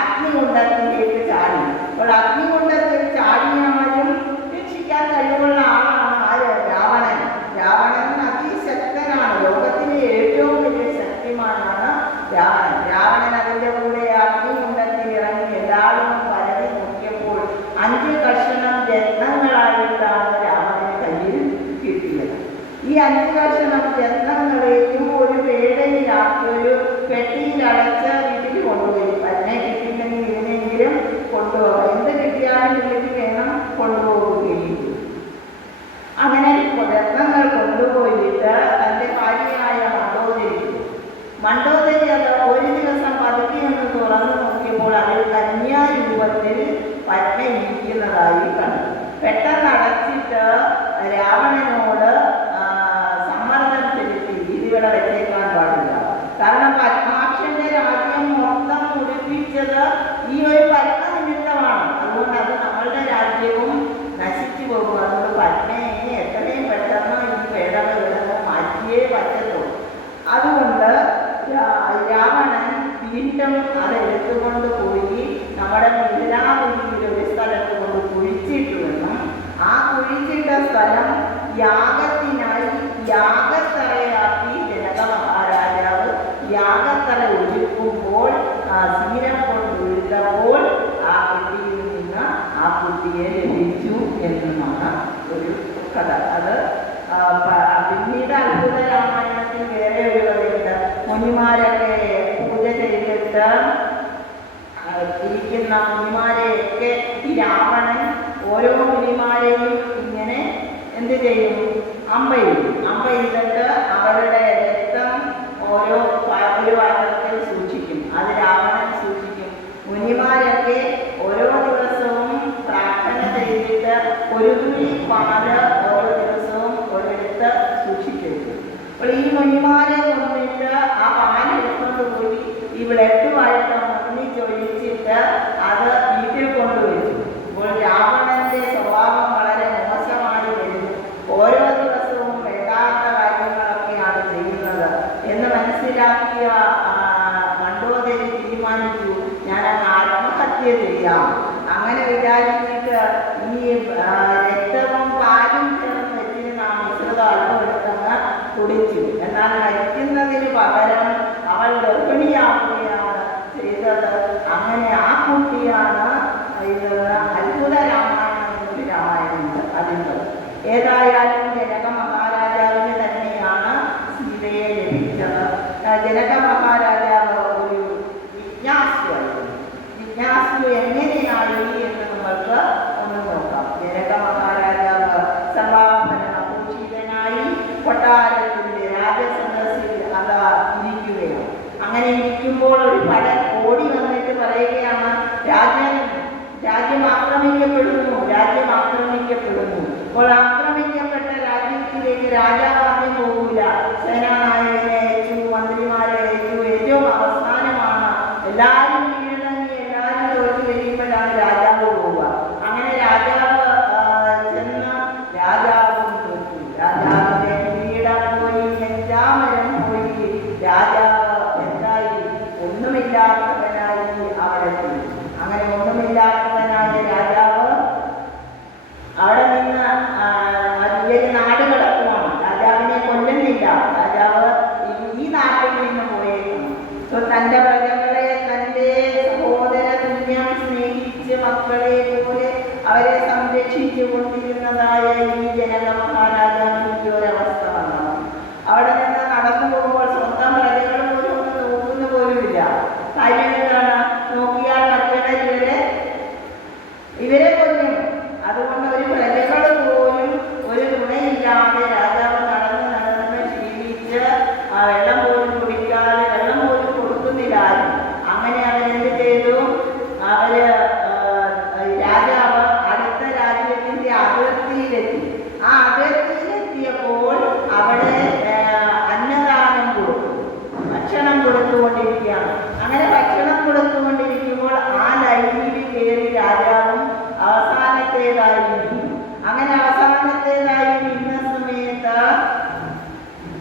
അഗ്നികുണ്ഡത്തിലേക്ക് ചാടി. അപ്പോൾ അഗ്നികുണ്ഡത്തിൽ ചാടിയാലും രക്ഷിക്കാൻ കഴിവുള്ള ആളാണ് ആര്? രാവണൻ. രാവണൻ അതിശക്തനാണ്, ലോകത്തിലെ ഏറ്റവും വലിയ ശക്തിമാനാണ് രാവണൻ. രാവണൻ അതിൻ്റെ കൂടെ അഗ്നികുണ്ഡത്തിൽ ഇറങ്ങി എല്ലാവരും പരതി നോക്കിയപ്പോൾ 5 കഷണം രത്നങ്ങളായിട്ടാണ് രാവണന് കയ്യിൽ കിട്ടിയത്. ഈ 5 കഷണം രത്നങ്ങളെയും ഒരു പേടയിലാക്കി ഒരു പെട്ടിയിലടച്ച് വീട്ടിൽ കൊണ്ടുപോയി. അതിനെ കിട്ടിയില്ലെങ്കിൽ ഇതിനെങ്കിലും കൊണ്ടുപോകാം, എന്ത് കിട്ടിയാലും വീട്ടിൽ വേണം കൊണ്ടുപോവുകയും. അങ്ങനെ രത്നങ്ങൾ കൊണ്ടുപോയിട്ട് തൻ്റെ ഭാര്യയായ മണ്ഡോദരി അത് ഒരു ദിവസം പതുക്കെ ഒന്ന് തുറന്നു നോക്കിയപ്പോൾ അതിൽ കന്യാരൂപത്തിൽ പത്മ ഇരിക്കുന്നതായി കണ്ടു. പെട്ടെന്ന് അടച്ചിട്ട് രാവണനോട് സമ്മർദ്ദം ചെലുത്തി, ഇതിവിടെ വെച്ചേക്കാൻ പാടില്ല. കാരണം പത്മാക്ഷന്റെ രാജ്യം മൊത്തം മുടിപ്പിച്ചത് ഈ ഒരു പത്മ നിമിത്തമാണ്. അതുകൊണ്ട് അത് നമ്മളുടെ രാജ്യവും നശിച്ചു പോകും. അതുകൊണ്ട് പത്മയെ എത്രയും പെട്ടെന്ന് ഈ പേടകളെ മാറ്റിയേ പറ്റത്തുള്ളൂ. അതുകൊണ്ട് രാവണൻ വീണ്ടും അത് എടുത്തുകൊണ്ട് പോയി നമ്മുടെ മിഥിലാപുരിയിൽ ഒരു സ്ഥലത്ത് കൊണ്ട് കുഴിച്ചിട്ടുവെന്നും ആ കുഴിച്ചിട്ട സ്ഥലം യാഗത്തിനായി യാഗത്തറയാക്കി ജനക മഹാരാജാവ് യാഗത്തറ ഒരുക്കുമ്പോൾ ശീലം കൊണ്ടുഴുതപ്പോൾ ആ കുട്ടിയിൽ നിന്ന് ആ കുട്ടിയെ ലഭിച്ചു എന്നുമാണ് ഒരു കഥ. അത് പിന്നീട് അത്ഭുത രാമായണത്തിൽ വേറെ ഒരു കഥയുണ്ട്. മുനിമാരൊക്കെ പൂജ ചെയ്തിട്ട് ഇരിക്കുന്ന മുനിമാരെയൊക്കെ ഈ രാവണൻ ഓരോ മുനിമാരെയും ഇങ്ങനെ എന്ത് ചെയ്യും? അമ്പെയ്തിട്ട് അവരുടെ രക്തം ഓരോ ഒരു പാത്രത്തിൽ സൂക്ഷിക്കും. അത് രാവണൻ സൂക്ഷിക്കും. മുനിമാരൊക്കെ ഓരോ ദിവസവും പ്രാർത്ഥന ചെയ്തിട്ട് ഒരു തുള്ളി പാല് ഓരോ ദിവസവും ഒരിടത്ത് സൂക്ഷിച്ചിരുന്നു. അപ്പോൾ ഈ മുനിമാരെ കൊണ്ടിട്ട് ആ പാലെടുക്കൊണ്ട് പോയി ഈ ബ്ലഡുമായിട്ട് ഒന്നിച്ചൊഴിച്ചിട്ട് അത് വീട്ടിൽ കൊണ്ടുവച്ചു. അപ്പോൾ രാവണന്റെ സ്വഭാവം വളരെ മോശമായി വരുന്നു. ഓരോ ദിവസവും വേണ്ടാത്ത കാര്യങ്ങളൊക്കെയാണ് ചെയ്യുന്നത് എന്ന് മനസ്സിലാക്കിയ മണ്ഡോദരി തീരുമാനിച്ചു, ഞാൻ ആത്മഹത്യ ചെയ്യാം. അങ്ങനെ വിചാരിച്ചിട്ട് ഈ രക്തവും പാലും ചേർന്ന് വെച്ചിരുന്ന ആ മിശ്രിതം അല്പം എടുത്തങ്ങ് കുടിച്ചു. എന്നാൽ മരിക്കുന്നതിന് പകരം അവൾ ഗർഭിണിയാവുകയാണ് ചെയ്തത്. അങ്ങനെ ആ കുട്ടിയാണ് ഇത് അത്ഭുത രാമായണം എന്നൊരു രാമായണമുണ്ട് അതിൻ്റെ. ഏതായാലും ജനക മഹാരാജാവിന് തന്നെയാണ് സീതയെ ലഭിച്ചത്. ജനക മഹാരാജാവ് ഒരു ജിജ്ഞാസുവായിരുന്നു. ജിജ്ഞാസു എങ്ങനെയായി എന്ന് നമ്മൾക്ക് ഒന്ന് നോക്കാം. ജനക മഹാരാജാവ് സഭാഭരണഭൂഷിതനായി കൊട്ടാരത്തിൻ്റെ രാജസദസ്സിൽ അതാ ഇരിക്കുകയാണ്. അങ്ങനെ ഇരിക്കുമ്പോൾ ഒരു പടൻ ഓടി വന്നിട്ട് പറയുകയാണ്, രാജ്യം ആക്രമിക്കപ്പെടുന്നു. അപ്പോൾ ആക്രമിക്കപ്പെട്ട രാജ്യത്തിലേക്ക് രാജാവ് ആദ്യം പോകില്ല. സേനാനായകനെ അയച്ചു, മന്ത്രിമാരെ അയച്ചു. ഏറ്റവും അവസാനമാണ് എല്ലാവരും കീഴടങ്ങി എല്ലാവരും തോറ്റു കഴിയുമ്പോഴാണ് രാജാവ് പോവുക. അങ്ങനെ രാജാവ് ചെന്ന് രാജാവും തോറ്റു.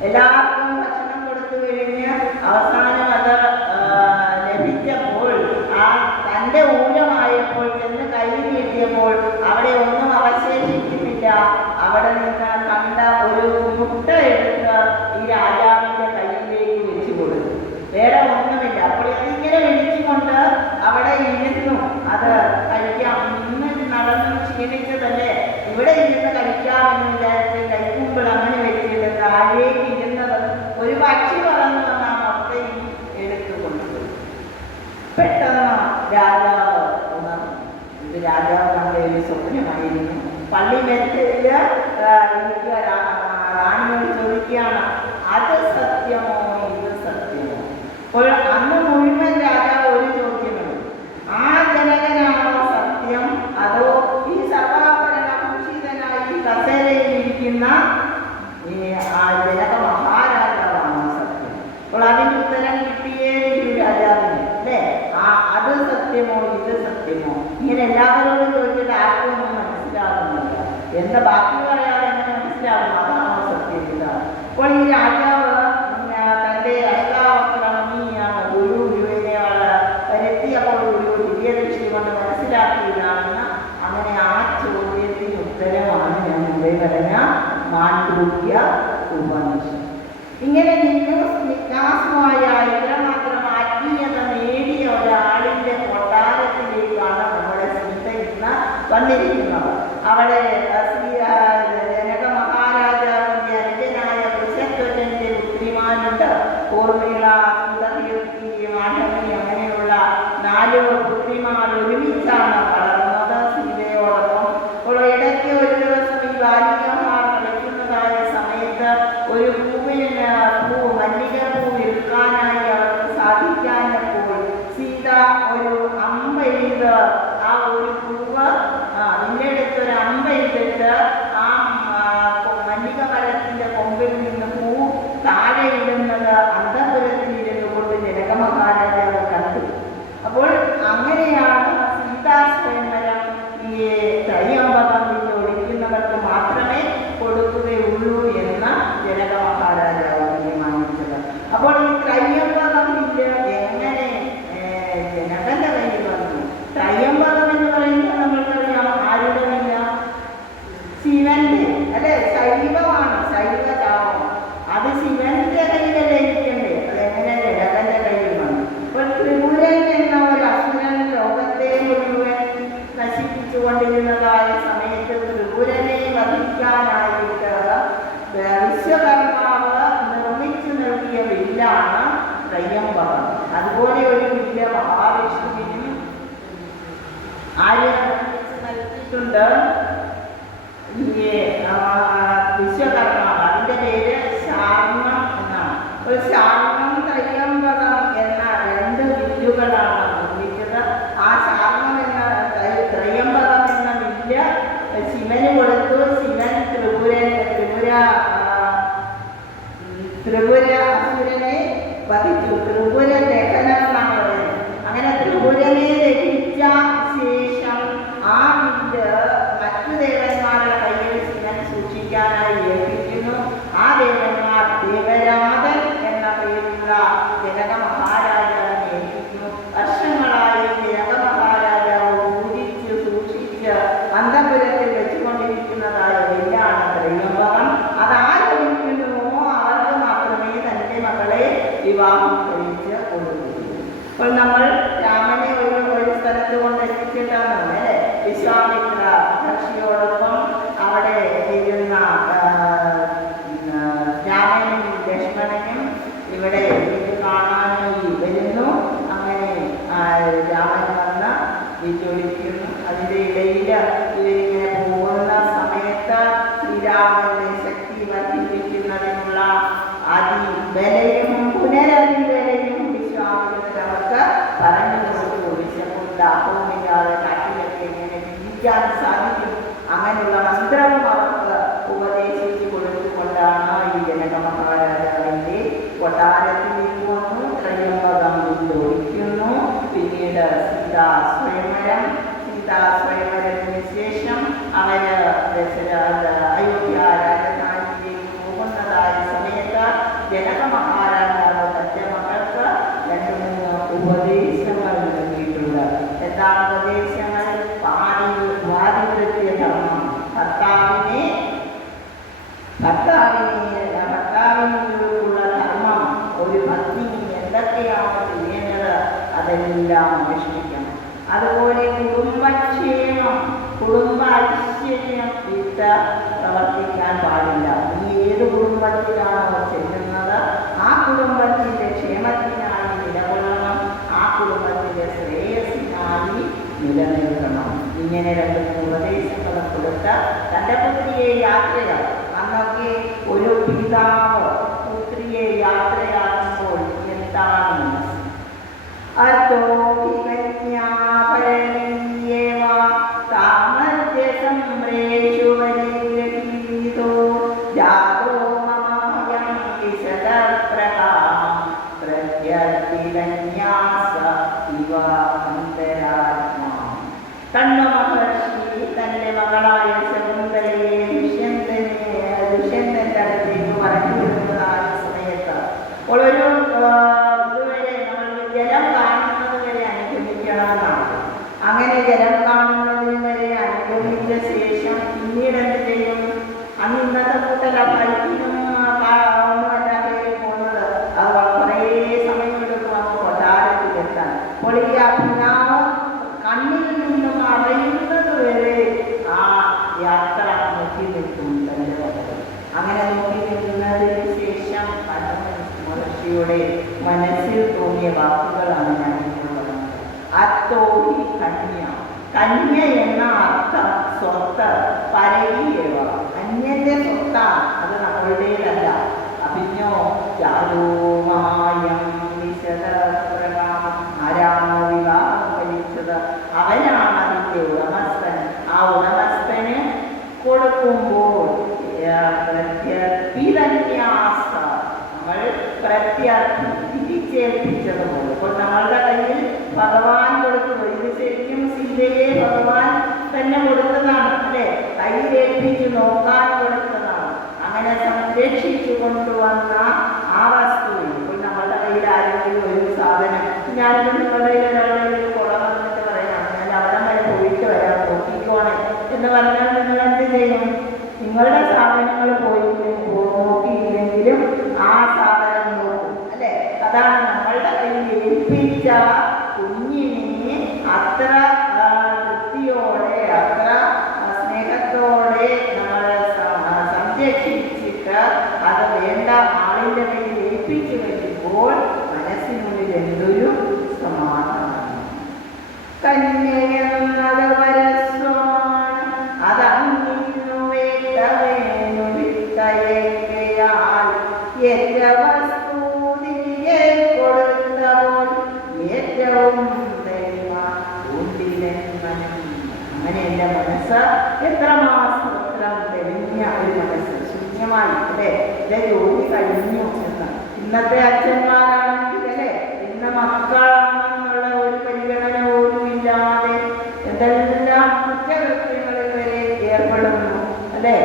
എല്ലാവർക്കും ഭക്ഷണം കൊടുത്തു കഴിഞ്ഞ് അവസാനം അത് ലഭിച്ചപ്പോൾ ആ തൻ്റെ ഊഴമായപ്പോൾ ചെന്ന് കൈ നീട്ടിയപ്പോൾ അവിടെ ഒന്നും അവശേഷിക്കുന്നില്ല. അവിടെ നിന്ന് കണ്ട ഒരു മുട്ട എടുത്ത് ഈ രാജാവിൻ്റെ കയ്യിലേക്ക് വെച്ചു കൊടുത്തു. വേറെ ഒന്നുമില്ല. അപ്പോൾ ഇതിങ്ങനെ വിളിച്ചുകൊണ്ട് അവിടെ ഇരുന്നു. അത് കഴിക്കാം, ഇന്ന് നടന്ന് ക്ഷീണിച്ചതല്ലേ, ഇവിടെ ഇരുന്ന് കഴിക്കാമെന്ന് വിചാരിച്ച് കൈക്കുമ്പിൾ അങ്ങനെ വെച്ചിട്ട് താഴേക്ക് ഇരുന്നത് ഒരു പക്ഷി പറന്നു വന്ന ആ മുട്ടയും എടുത്തു കൊണ്ടുപോയി. പെട്ടെന്ന് രാജാവ് ഉണർന്നു. ഇത് രാജാവ് കണ്ട ഒരു സ്വപ്നമായിരുന്നു. പള്ളി മെത്തയില് റാണിയോട് ചോദിക്കുകയാണ്, അത് സത്യമോ ഇത് സത്യമോ? അപ്പോൾ അന്ന് മുഴുവൻ രാജാവ് ഒരു ചോദ്യമാണ്, ആ ജനകനാണോ സത്യം, അതോ ഈ സർവാഭരണഭൂഷിതനായി കസേരയിലിരിക്കുന്ന ആ ജനക മഹാരാജാവാണോ സത്യം? അപ്പോൾ അതിന് ഉത്തരം കിട്ടിയേ രാജാവിന് അല്ലേ. അത് സത്യമോ ഇത് സത്യമോ? ഇങ്ങനെ എല്ലാവരോടും ചോദിച്ചിട്ട് ആർക്കും ഒന്നും മനസ്സിലാകുന്നില്ല. എന്താ ബാക്കി പറയാതെ എങ്ങനെ മനസ്സിലാകും അതാണോ സത്യം ഇതാണ്? അപ്പോൾ ഈ രാജാവ് തൻ്റെ അഷ്ടാവക്രമണിയാണ് ഗുരുവിനെ വരുത്തിയപ്പോൾ ഒരു ദിവ്യദൃഷ്ടി കൊണ്ട് മനസ്സിലാക്കിയതാണെന്ന്. അങ്ങനെ ആ ചോദ്യത്തിന് ഉത്തരമാണ് ഞാൻ മുമ്പേ പറഞ്ഞ മാണ്ഡൂക്യ ഉപനിഷത്ത്. ഇങ്ങനെ ജിജ്ഞാസുവായ ഇത്രമാത്രം ആത്മീയത നേടിയ ഒരാളിൻ്റെ കൊട്ടാരത്തിലേക്കാണ് നമ്മുടെ സീത ഇന്ന് വന്നിരിക്കുന്നത്. അവിടെ ജനക മഹാരാജാവിൻ്റെ അനുജനായ വൃഷധ്വജൻ്റെ പുത്രിമാരുണ്ട്. ഊർമിള, സുതകീർത്തി, മാധവി, അങ്ങനെയുള്ള 4 പുത്രിമാർ ഒരുമിച്ചാണ് വളർന്നത് സീതയോടൊപ്പം. അപ്പോൾ ഇടയ്ക്ക് ഒരു ദിവസം ഈ ബാലികമാർ കളിക്കുന്നതായ സമയത്ത് ഒരു മല്ലിക പൂ വിൽക്കാനായി അവർക്ക് സാധിക്കാനപ്പോൾ സീത ഒരു അമ്പെയ്ത് ആ ഒരു പൂവ് അതിൻ്റെ അടുത്തൊരു അമ്പെയ്തിട്ട് ആ മല്ലിക മരത്തിൻ്റെ കൊമ്പിൽ നിന്ന് പൂ താഴെ ഇടുന്നത് അന്തപുരത്തിലിരുന്നു കൊണ്ട് ജനക മഹാരാജാവ് കണ്ടു. അപ്പോൾ അങ്ങനെയാണ് സീതാ സ്വയംവരം ഈ ത്രയംബകം ഒഴിക്കുന്നവർക്ക് മാത്രമേ കൊടുക്കുകയുള്ളൂ എന്ന ജനക മഹാരാജാവ് തീരുമാനിച്ചത്. അപ്പോൾ ഈ ത്രയംബകം എങ്ങനെ ജനകന്റെ കയ്യിൽ വന്നു? ത്രയംബകം എന്ന് പറയുന്നത് നമ്മൾക്കറിയാം ആരുടെ ഇല്ല, ശിവന്റെ അല്ലെ, ശൈവമാണ്, ശൈവചാമം. അത് ശിവന്റെ കയ്യിലല്ലേ ഇരിക്കണ്ടേ, അതെങ്ങനെ ജനകന്റെ കയ്യിൽ വന്നു? അപ്പോൾ ത്രിപുരൻ എന്ന ഒരു അസുരൻ ലോകത്തെ മുഴുവൻ നശിപ്പിച്ചുകൊണ്ടിരുന്നതായ സമയത്ത് ത്രിപുരനെ വധിക്കാനായിട്ട് വിശ്വകർമാവ് നിർമ്മിച്ചു നൽകിയ വില്ലാണ് ത്രയംബകം. അതുപോലെ ഒരു വില്ല് മഹാവിഷ്ണുവിനും ആര്യ നൽകിയിട്ടുണ്ട് ഈ വിശ്വകർമാവ്. അതിൻ്റെ പേര് ശാർണം എന്നാണ്. ഒരു ശാർണം ത്രയംബകം എന്ന 2 വില്ലുകളാണ് നിർമ്മിച്ചത്. ആ ശാർണം എന്ന ത്രയംബകം എന്ന വില്ല് ശിവന് കൊടുത്തു. ശിവൻ ത്രിപുര അസുരനെ വധിച്ചു. ത്രിപുര ദഹനം എന്നാണ് പറയുന്നത്. അങ്ങനെ ത്രിപുരനെ ദഹിച്ച ശേഷം ആ വില്ല് മറ്റു ദേവന്മാരുടെ കയ്യിൽ ശിവൻ സൂക്ഷിക്കാനായി ഏൽപ്പിക്കുന്നു. ആ ദേവന്മാർ ദേവരാജൻ എന്ന പേരുള്ള ജനക മഹാരാജാവിനെ ഏൽപ്പിക്കുന്നു. വർഷങ്ങളായി ജനക മഹാരാജാവ് പൂജിച്ച് സൂക്ഷിച്ച് അന്തപുരത്തിൽ വെച്ചുകൊണ്ടിരിക്കുന്നതായ വില്ലാണ് ത്രയംബകം. അതാരൊഴിക്കുന്നുവോ അവർക്ക് മാത്രമേ തൻ്റെ മകളെ വിവാഹം കഴിച്ച് കൊടുക്കുകയുള്ളൂ. അപ്പോൾ നമ്മൾ രാമനെ ഒരു സ്ഥലത്ത് കൊണ്ടെത്തിച്ചിട്ടാണ് അല്ലേ വിശ്വാമിത്ര മഹർഷിയോടൊപ്പം അവിടെ ഇരുന്ന രാമനും ലക്ഷ്മണനും ഇവിടെ ഇത് കാണാനായി വരുന്നു. അങ്ങനെ രാമൻ വന്ന് വിചൊലിക്കുന്നു. അതിൻ്റെ ഇടയിൽ ഇവരിങ്ങനെ പോകുന്ന സമയത്ത് ശ്രീരാമന്റെ ശക്തി വർദ്ധിപ്പിക്കുന്നതിനുള്ള അതിബലയും പുനരതിബലയും ഭർത്താവിനുള്ള ധർമ്മം ഒരു പത്നി എന്തൊക്കെയാണ് ചെയ്യേണ്ടത് അതെല്ലാം അനുഷ്ഠിക്കണം. അതുപോലെ കുടുംബക്ഷേമം, കുടുംബ ഐശ്വര്യം വിട്ട് പ്രവർത്തിക്കാൻ പാടില്ല. നീ ഏത് കുടുംബത്തിലാണോ ചെല്ലുന്നത് ആ കുടുംബത്തിൻ്റെ ക്ഷേമത്തിനായി നിലകൊള്ളണം, ആ കുടുംബത്തിൻ്റെ ശ്രേയസ്സിനായി നിലനിൽക്കണം. ഇങ്ങനെ രണ്ട് ഉപദേശങ്ങളും കൊടുത്ത തൻ്റെ പുത്രിയെ യാത്രയാണ്. അന്നൊക്കെ ഒരു പിതാവ് പുത്രിയെ യാത്രയാക്കുമ്പോൾ എന്താണ് കണ്ണു മഹർഷി തൻ്റെ മകളായ ശകുന്തലയെ ദുഷ്യന്തൻ്റെ അടുത്തേക്ക് പറഞ്ഞു വിടുന്നതായ സമയത്ത് ഒരു ഇതുവരെ നമ്മൾ ജലം കാണുന്നത് വരെ അനുഗമിക്കണമെന്നാണ്. അങ്ങനെ ജലം കാണുന്നതിന് വരെ അനുഗമിച്ച ശേഷം പിന്നീട് എന്ത് ചെയ്യും? അന്ന് ഇന്നത്തെ കൂട്ടല ബൈക്കിനും ഒന്നുമല്ല കയറി പോകുന്നത്. അത് കുറേ സമയമെടുക്കും അങ്ങ് കൊട്ടാരത്തിലെത്താൻ. അപ്പോൾ ഈ അഭിനാവ് കണ്ണിൽ നിന്നും അറിയുന്നത് വരെ ആ യാത്ര നോക്കി നിൽക്കും തൻ്റെ മകൾ. അങ്ങനെ നോക്കി നിൽക്കുന്നതിന് ശേഷം മഹർഷിയുടെ മനസ്സിൽ തോന്നിയ വാക്കുകളാണ് ഞാൻ ഇപ്പോൾ പറഞ്ഞത്. അത്തോഹി കന്യ. കന്യ എന്ന അർത്ഥം സ്വത്ത്, പരവീയവ, അന്യന്റെ സ്വത്താണ്, അത് നമ്മളുടേതല്ല. അഭിജ്ഞോ ജാതോമായം ആരാണോ വിവാഹം കഴിച്ചത് അവനാണ് അതിൻ്റെ ഉടമസ്ഥൻ. ആ ഉടമസ്ഥന് കൊടുക്കുമ്പോൾ നമ്മൾ പ്രത്യർത്ഥി തിരിച്ചേൽപ്പിച്ചതുപോലെ. ഇപ്പോൾ നമ്മളുടെ കയ്യിൽ ഭഗവാൻ കൊടുത്തു. ഇത് ശരിക്കും സീതയെ ഭഗവാൻ തന്നെ കൊടുത്തതാണ്, അല്ലേ? കയ്യിലേൽപ്പിച്ച് നോക്കാൻ കൊടുത്തതാണ്. അങ്ങനെ സംരക്ഷിച്ചു കൊണ്ടുവന്ന ആ വസ്തു ഇപ്പോൾ നമ്മളുടെ കയ്യിൽ ആരെങ്കിലും ഒരു സാധനം, ഞാനിപ്പോൾ നിങ്ങളുടെ കയ്യിൽ ഒരാളുടെ കുളം വന്നിട്ട് പറയാം, ഞാൻ അവിടെ വരെ പോയിട്ട് വരാം, നോക്കിക്കോണേ എന്ന് പറഞ്ഞാൽ നിങ്ങൾ എന്ത് ചെയ്യും? നിങ്ങളുടെ സാധനങ്ങൾ പോയി നോക്കിയില്ലെങ്കിലും ആ സാധനം നോക്കും, അല്ലേ? അതാണ് നമ്മളുടെ കയ്യിൽ ഏൽപ്പിച്ച കുഞ്ഞിനെ അത്ര വൃത്തിയോടെ, അത്ര സ്നേഹത്തോടെ നമ്മൾ സംരക്ഷിച്ചിട്ട് അത് വേണ്ട ആളിൻ്റെ കയ്യിൽ ഏൽപ്പിച്ചു കഴിയുമ്പോൾ മനസ്സിനുള്ളിൽ എന്തൊരു സമാധാനം. കന്യയെന്നത് പരസ്യമാണ്, അതങ്ങിന്നു വേണ്ടവേനു വിട്ടയക്കയാൽ ഏറ്റ വസ്തു തിരികെ കൊടുത്തപ്പോൾ ഏറ്റവും അങ്ങനെ എൻ്റെ മനസ്സ് എത്രമാത്രം തെളിഞ്ഞ ഒരു മനസ്സ്, ശൂന്യമായി, അല്ലേ? എൻ്റെ ജോലി കഴിഞ്ഞു എന്ന്. ഇന്നത്തെ അച്ഛന്മാരാണെങ്കിൽ, അല്ലേ, ഇന്ന് മക്കളാണെന്നുള്ള ഒരു പരിഗണന പോലും ഇല്ലാതെ എന്തെല്ലാം കുറ്റകൃത്യങ്ങളിൽ വരെ ഏർപ്പെടുന്നു, അല്ലേ?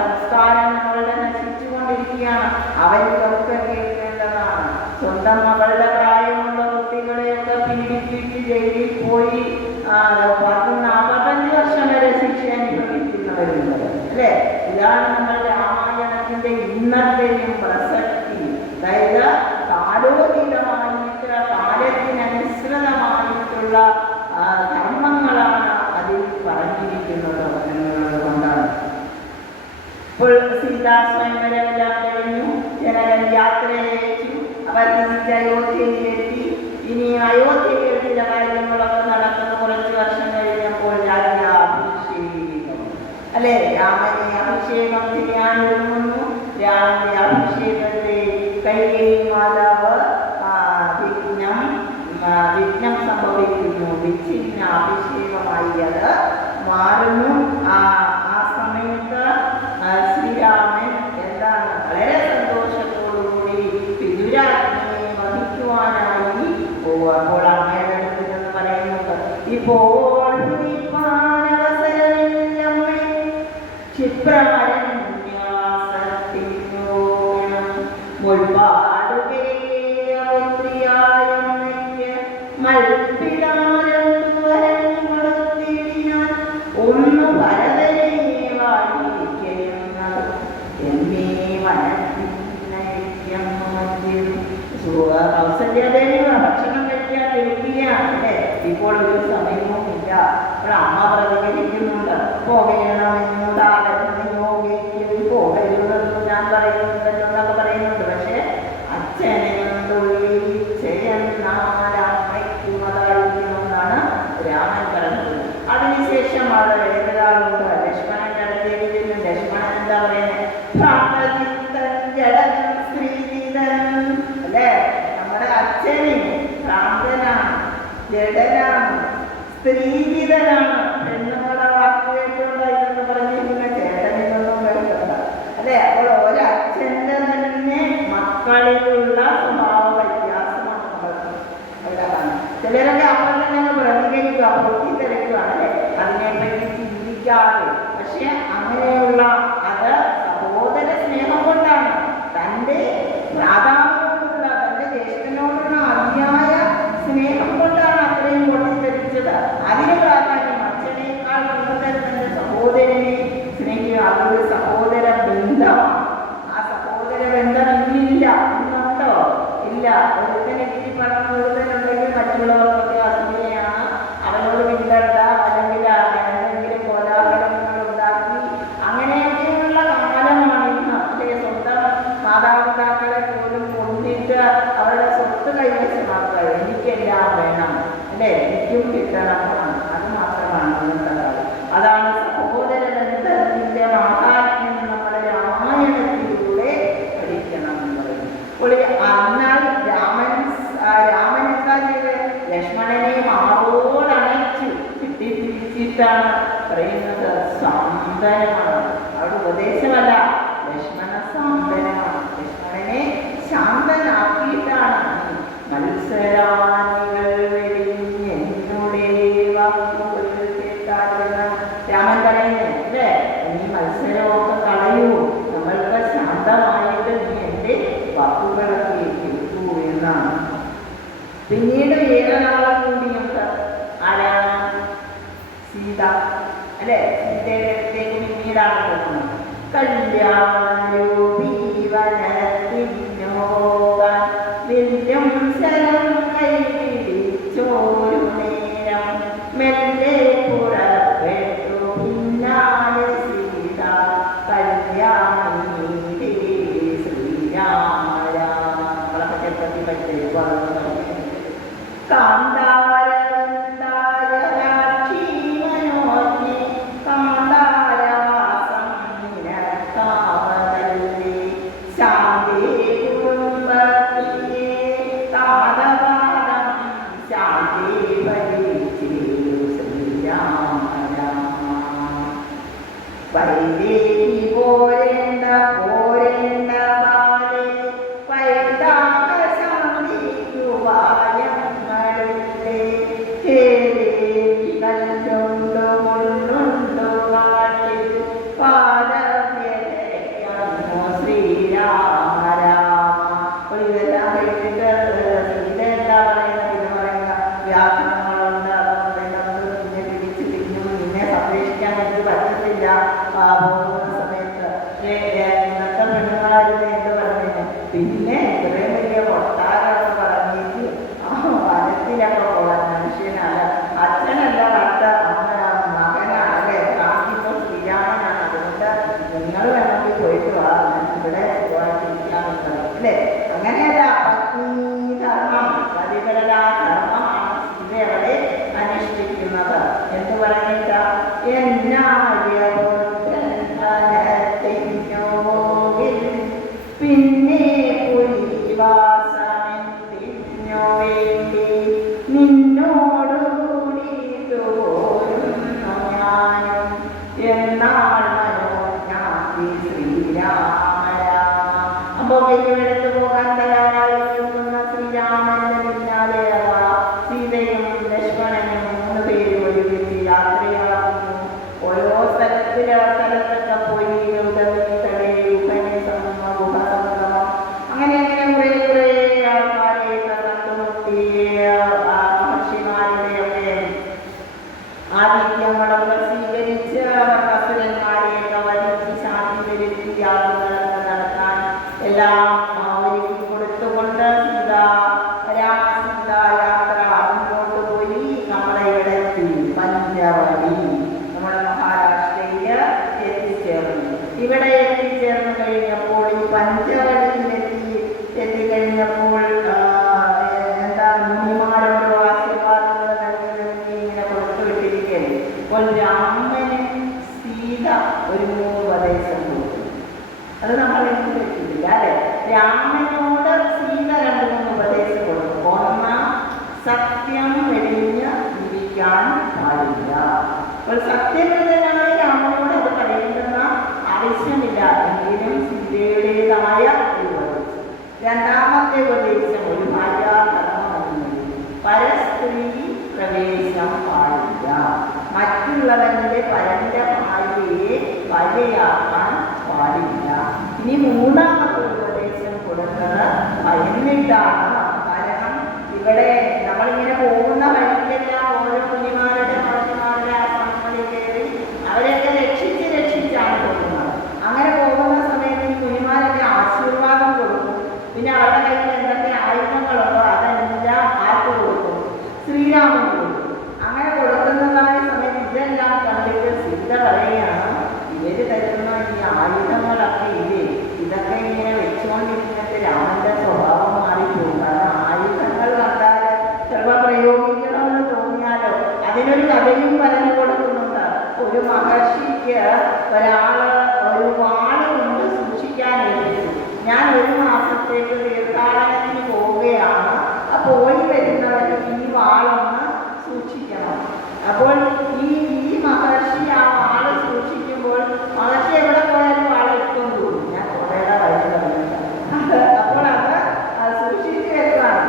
സംസ്കാരങ്ങളുടെ നശിച്ചുകൊണ്ടിരിക്കുകയാണ്. അവരിതൊക്കെ കേൾക്കേണ്ടതാണ്. സ്വന്തം മകളുടെ പ്രായമുള്ള കുട്ടികളെയൊക്കെ പീഡിപ്പിച്ച് ജയിലിൽ പോയി 45 വർഷം വരെ ശിക്ഷ അനുഭവിക്കുന്നവരുണ്ട്, അല്ലേ? ഇതാണ് നമ്മൾ രാമായണത്തിൻ്റെ ഇന്നത്തെയും പ്രസക്തി. അതായത് കാലോചിതമായിട്ട്, കാലത്തിനനുസൃതമായിട്ടുള്ള ധർമ്മങ്ങളാണ് അതിൽ പറഞ്ഞിരിക്കുന്നത് എന്നുള്ളത് കൊണ്ടാണ്. ഇപ്പോൾ സീതാസ്വയംവരമെല്ലാം കഴിഞ്ഞു, ജനകൻ യാത്രയച്ചു, അവർ തിരിച്ച് അയോധ്യയിലെത്തി. ഇനി അയോധ്യയിൽ ചില കാര്യങ്ങളൊക്കെ നടക്കുന്ന കുറച്ച് വർഷം കഴിഞ്ഞപ്പോൾ രാജ്യാഭിഷേകം, അല്ലേ? രാമനെ അഭിഷേകം ചെയ്യാൻ ഒരുങ്ങുന്നു. രാമന്റെ അഭിഷേകത്തെ കൈകേയി മാതാവ് വിഘ്നം സംഭവിക്കുന്നു. വിച്ഛിന്ന അഭിഷേകമായി അത് മാറുന്നു. ആ സമയത്ത് ശ്രീരാമൻ എന്താണ് വളരെ സന്തോഷത്തോടുകൂടി പിതുരാജ്ഞിയെ വഹിക്കുവാനായി അപ്പോൾ അമ്മയുടെ അടുത്ത് നിന്ന് പറയുന്നുണ്ട്, ഇപ്പോൾ ക്ഷിപ്രമരന്യാസത്തിനോണം മുൾപാടുകേറിയായമ്മയ്ക്ക് മൽപ്പിടാരണ്ടുവരങ്ങളുത്തിടിയാൻ ഒന്ന് ഭരതനെ വാഴിക്കുന്നത് എന്നീ വന കൗസല്യാദേവി ഭക്ഷണം കഴിക്കാൻ വിളിക്കുകയാണ് അല്ലേ. ഇപ്പോൾ ഒരു സമയവും ഇല്ല. അപ്പോൾ അമ്മ പ്രതികരിക്കുന്നുണ്ട്. പോകണമെന്നോ പോകരുതെന്ന് ഞാൻ പറയുന്നുണ്ടല്ലോ എന്നൊക്കെ പറയുന്നുണ്ട്. പക്ഷെ അച്ഛനെന്തൊഴിച്ചെന്നാരാമയ്ക്കുന്നതായിരിക്കണമെന്നാണ് രാമൻ പറഞ്ഞത്. അതിനുശേഷം അവിടെ വേറൊരാളുണ്ട്. ലക്ഷ്മണന്റെ അടുത്തേക്ക് ചെല്ലും. ലക്ഷ്മണൻ എന്താ പറയുന്നത്? അല്ലേ, നമ്മുടെ അച്ഛന് ഭ്രാന്തനാണ്, ജഡനാണ്, സ്ത്രീജിതനാണ് എന്നുള്ള വാക്ക് കേട്ടുകൊണ്ട് ഇതൊക്കെ പറഞ്ഞിരിക്കുന്ന ചേട്ടനിതൊന്നും കേൾക്കണ്ട അല്ലേ. അപ്പോൾ ഒരച്ഛൻ്റെ തന്നെ മക്കളിലുള്ള സ്വഭാവ വ്യത്യാസമാണ് നമ്മളാണ്. ചിലരൊക്കെ അപ്പോൾ തന്നെ പ്രതികരിക്കുക, പൊട്ടിത്തെറിക്കുകയാണ് അല്ലേ, അതിനെപ്പറ്റി ചിന്തിക്കാതെ. പക്ഷെ അങ്ങനെയുള്ള അത് സഹോദര സ്നേഹം കൊണ്ടാണ്, തൻ്റെ ഭ്രാതാവിനോടുള്ള തൻ്റെ ജ്യേഷ്ഠനോടുള്ള അതിയായ സ്നേഹം കൊണ്ടാണ് അത്രയും പൊട്ടിത്തെറിച്ചത്. അതിന് പ്രാധാന്യം അച്ഛനേക്കാൾ കൂടുതൽ തൻ്റെ സഹോദരനെ സ്നേഹിക്കുക. അതൊരു സഹോദര ബന്ധമാണ്. ആ സഹോദര ബന്ധം ഇന്നില്ല. ഇന്നുണ്ടോ? ഇല്ല. ഒരുത്തന് ഇത്തിരി പണം കൂടുതലുണ്ടെങ്കിൽ മറ്റുള്ളവർക്കൊക്കെ അസൂയയാണ്. അവനോട് മിണ്ടണ്ട, അല്ലെങ്കിൽ എന്തെങ്കിലും കോലാഹലങ്ങൾ ഉണ്ടാക്കി അങ്ങനെയൊക്കെയുള്ള കാലമാണ് ഇന്ന് അല്ലേ. സ്വന്തം മാതാപിതാക്കളെ പോലും കൊണ്ടിട്ട് അവരുടെ സ്വത്ത് കൈവശമാക്കുക. എനിക്കെല്ലാം വേണം അല്ലേ, എനിക്കും കിട്ടണം, അത് മാത്രമാണ് ഇന്നത്തെ കാലം. അതാണ് സഹോദര ബന്ധത്തിന്റെ മഹാത്മ്യം നമ്മുടെ രാമായണത്തിലൂടെ പഠിക്കണം എന്ന് പറയുന്നത്. എന്നാൽ രാമൻ എന്താ ചെയ്ത്? ലക്ഷ്മണനെ മാറോടണച്ചു കിട്ടിപ്പിടിച്ചിട്ടാണ് പറയുന്നത്. സാന്ത്വനമാണ്, അവിടെ ഉപദേശമല്ല. ലക്ഷ്മണ സാന്ത്വനമാണ്. ലക്ഷ്മണനെ ശാന്തനാക്കിയിട്ടാണ് മത്സരാനികൾ വെടിഞ്ഞെന്നുടെ വാക്കുകൾ കേട്ടാലെന്ന് രാമൻ പറയുന്നത് അല്ലേ. നീ മത്സരമൊക്കെ കളയൂ, നമ്മൾക്ക് ശാന്തമായിട്ട് നീ എൻ്റെ വാക്കുകളൊക്കെ കേൾക്കൂ എന്നാണ്. പിന്നീട് വേറൊരാളെ കൂടിയുണ്ട്. ആരാണ്? സീത അല്ലേ. സീതയുടെ അടുത്തേക്ക് പിന്നീടാണ് പോകുന്നത്. കല്യാണോപീവനത്തിനോകാൻ വില്ലും ശരം കൈപിടിച്ചോരു നേരം മെല്ലെ പുറപ്പെട്ടു പിന്നാലെ സീത കല്യാണി ശ്രീരാമ രാമ. നമ്മളൊക്കെ ചെറുപ്പത്തിൽ പഠിച്ചത് കാന്താരന്താര രാക്ഷീമനോജ്ഞി കാന്താരവാസം നിനക്കാവതല്ലേ ശാന്തേ കുടുംബത്തിലെ താതവാദം ശാന്തേ പരിചേരു ശ്രീരാമ രാമ. വൈദേഹി പോരേണ്ട പോരേണ്ട ബാലേ വൈതാക ശാന്തിക്കുവായങ്ങളുടെ കല്ലുണ്ടു മുള്ളുണ്ടു കാട്ടിൽ പാദവ്യതയ്ക്കു ശ്രീരാമ രാമ. അപ്പോൾ ഇതെല്ലാം കേട്ടിട്ട് സീത എന്താ പറയുന്നത്? ഇത് പറയുന്ന വ്യാകരണങ്ങളുണ്ട്, അതുകൊണ്ട് നമുക്ക് നിന്നെ പിടിച്ച് തിന്നു, നിന്നെ സംരക്ഷിക്കാൻ എനിക്ക് പറ്റത്തില്ല. പോകുന്ന സമയത്ത് ഇന്നത്തെ പെണ്ണുങ്ങളായിരുന്നു എന്ന് പറഞ്ഞു. പിന്നെ ഇത്രയും വലിയ കൊട്ടാരമൊക്കെ പറഞ്ഞിട്ട് വനത്തിലൊക്കെ പോകാൻ മനുഷ്യനാണ്. അച്ഛനല്ല കണ്ട മകനാണ് അല്ലേ. കാണിപ്പോൾ ശ്രീരാമനാണ്. അതുകൊണ്ട് നിങ്ങൾ വേണമെങ്കിൽ പോയിട്ട് വാ, ഇവിടെ പോകാതിരിക്കാമെന്ന് അല്ലേ. അങ്ങനെയല്ല, പത്നീധർമ്മം പരികടലാ ധർമ്മമാണ് ഇതവിടെ അനുഷ്ഠിക്കുന്നത് എന്ന് പറഞ്ഞിട്ട് പിന്നെ പുലിവാസമെത്തിനോ വേണ്ടി നിന്നോടുകൂടി തോന്നുന്നു ഞാനും എന്നാൾ മനോജ്ഞാതി ശ്രീരാമ രാമ. അപ്പോൾ കൈയെടുത്ത് പോകാൻ തയ്യാറായി നിൽക്കുന്ന ശ്രീരാമന്റെ പിന്നാലെ സീതയും ലക്ഷ്മണനും 3 പേരും ഒരുമിച്ച് യാത്രയാകുന്നു. ഓരോ സ്ഥലത്തൊക്കെ പോയി അങ്ങനെ കുറേ ആൾക്കാരെയൊക്കെ കണ്ടുമുട്ടി. മഹർഷിമാരുടെയൊക്കെ ആതിഥ്യങ്ങളൊക്കെ സ്വീകരിച്ച് അസുരന്മാരെയൊക്കെ വലിച്ച് ശാന്തി വരുത്തി യാത്രകളൊക്കെ നടത്താൻ എല്ലാം ഒരുക്കി കൊടുത്തുകൊണ്ട് സീത വെച്ചിട്ടില്ല അല്ലെ. രാമനോട് സീത 2-3 ഉപദേശം കൊടുക്കും. ഒന്ന്, സത്യം വെടിഞ്ഞ് ജീവിക്കാൻ പാടില്ല. അപ്പോൾ സത്യവ്രതനായ രാമനോട് അത് പറയേണ്ടുന്ന ആവശ്യമില്ല. എങ്കിലും സീതയുടേതായ ഒരു ഉപദേശം. രണ്ടാമത്തെ ഉപദേശം ഒരു ഭാര്യാധർമ്മം. പരസ്ത്രീ പ്രവേശം പാടില്ല. മറ്റുള്ളവന്റെ പരന്റെ ഭാര്യയെ ഭാര്യയാക്കാൻ പാടില്ല. ഇനി മൂന്നാമത്തെ ഉപദേശം കൊടുത്തത് ഭയന്നിട്ടാണ്. കാരണം ഇവിടെ നമ്മളിങ്ങനെ പോകുന്ന വഴിക്കെല്ലാം ഓരോ കുഞ്ഞിമാരുടെ മനുഷ്യന്മാരുടെ ആശ്രമങ്ങളിൽ കയറി അവരെയൊക്കെ രക്ഷിച്ചാണ് പോകുന്നത്. അങ്ങനെ പോകുന്ന സമയത്ത് ഈ കുഞ്ഞിമാരൊക്കെ ആശീർവാദം കൊടുക്കും. പിന്നെ അവരുടെ കയ്യിൽ എന്തൊക്കെ ആയുധങ്ങളുണ്ടോ അതെല്ലാം ആർക്ക് കൊടുക്കും? ശ്രീരാമൻ കൊടുക്കും. അങ്ങനെ കൊടുക്കുന്നതായ സമയത്ത് ഇതെല്ലാം കണ്ടിട്ട് സീത പറയുകയാണ്, ഇവര് തരുന്ന ഈ ആയുധങ്ങളൊക്കെ ഇതൊക്കെ ഇങ്ങനെ വെച്ചുകൊണ്ടിരുന്നിട്ട് രാമന്റെ സ്വഭാവം മാറിപ്പോകും. കാരണം ആയുധങ്ങൾ കണ്ടാൽ ചിലപ്പോൾ പ്രയോഗിക്കണമെന്ന് തോന്നിയാലോ. അതിനൊരു കഥയും പറഞ്ഞു കൊടുക്കുന്നുണ്ട്. ഒരു മഹർഷിക്ക് ഒരാള് ഒരു വാള് കൊണ്ട് സൂക്ഷിക്കാനായിട്ട്, ഞാൻ 1 മാസത്തേക്ക് തീർത്ഥാടനത്തിന് പോവുകയാണ്, പോയി വരുന്നവർ ഈ വാളൊന്ന് സൂക്ഷിക്കണം. അപ്പോൾ ഈ മഹർഷി ആ വാള് സൂക്ഷിക്കുമ്പോൾ മഹർഷി എവിടെ പോയാലും വാള് എടുത്തുകൊണ്ട് പോകും. ഞാൻ കുറേയുടെ വഴി പറഞ്ഞില്ല. അപ്പോൾ അത് സൂക്ഷിച്ച് വെക്കുകയാണ്.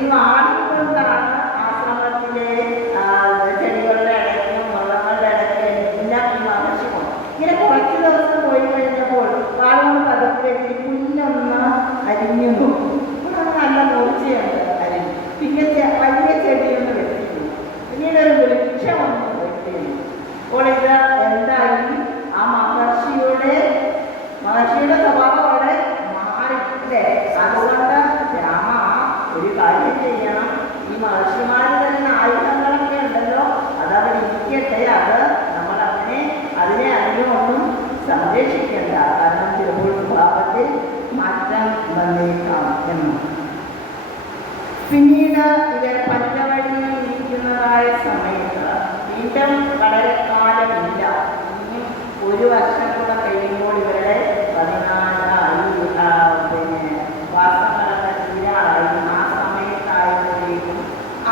ഈ വാളിൽ കൊണ്ടാണ് ആശ്രമത്തിലെ ചെടികളുടെ ഇടയ്ക്കും വെള്ളങ്ങളുടെ ഇടയ്ക്കും എല്ലാം ഈ മഹർഷി പോകും. ഇങ്ങനെ കുറച്ച് ദിവസം പോയി കഴിഞ്ഞപ്പോൾ വാളുകൊണ്ട് പതുക്കെ പുല്ലൊന്ന് അരിഞ്ഞു നോക്കും. നല്ല മൂർച്ചയുണ്ട് അരിഞ്ഞു. പിന്നെ വലിയ ചെടിയൊന്ന് വെച്ചിരുന്നു. പിന്നീട് ഒരു വൃക്ഷമൊന്ന് വെച്ചിരുന്നു. അപ്പോൾ ഇത് എന്തായി? ആ മഹർഷിയുടെ സ്വഭാവം അവിടെ മാറില്ലേ. അതുകൊണ്ട് രാമ ഒരു കാര്യം ചെയ്യണം. ഈ മഹർഷിമാർ തരുന്ന ആയുധങ്ങളൊക്കെ ഉണ്ടല്ലോ, അതവിടെ ഇരിക്കട്ടെ. അത് നമ്മൾ അതിനെ അധികമൊന്നും സംരക്ഷിക്കേണ്ട. കാരണം ചിലപ്പോൾ സ്വഭാവത്തിൽ മാറ്റം വന്നേക്കാം എന്ന്. പിന്നീട് ഇവർ പഞ്ചവഴിയിൽ ഇരിക്കുന്നതായ സമയത്ത് വീണ്ടും കടൽക്കാലമില്ല. ഇനി 1 വർഷം കൂടെ കഴിയുമ്പോൾ ഇവരുടെ 14 വാസങ്ങളൊക്കെ തീരാറായി. ആ സമയത്തായപ്പോഴേക്കും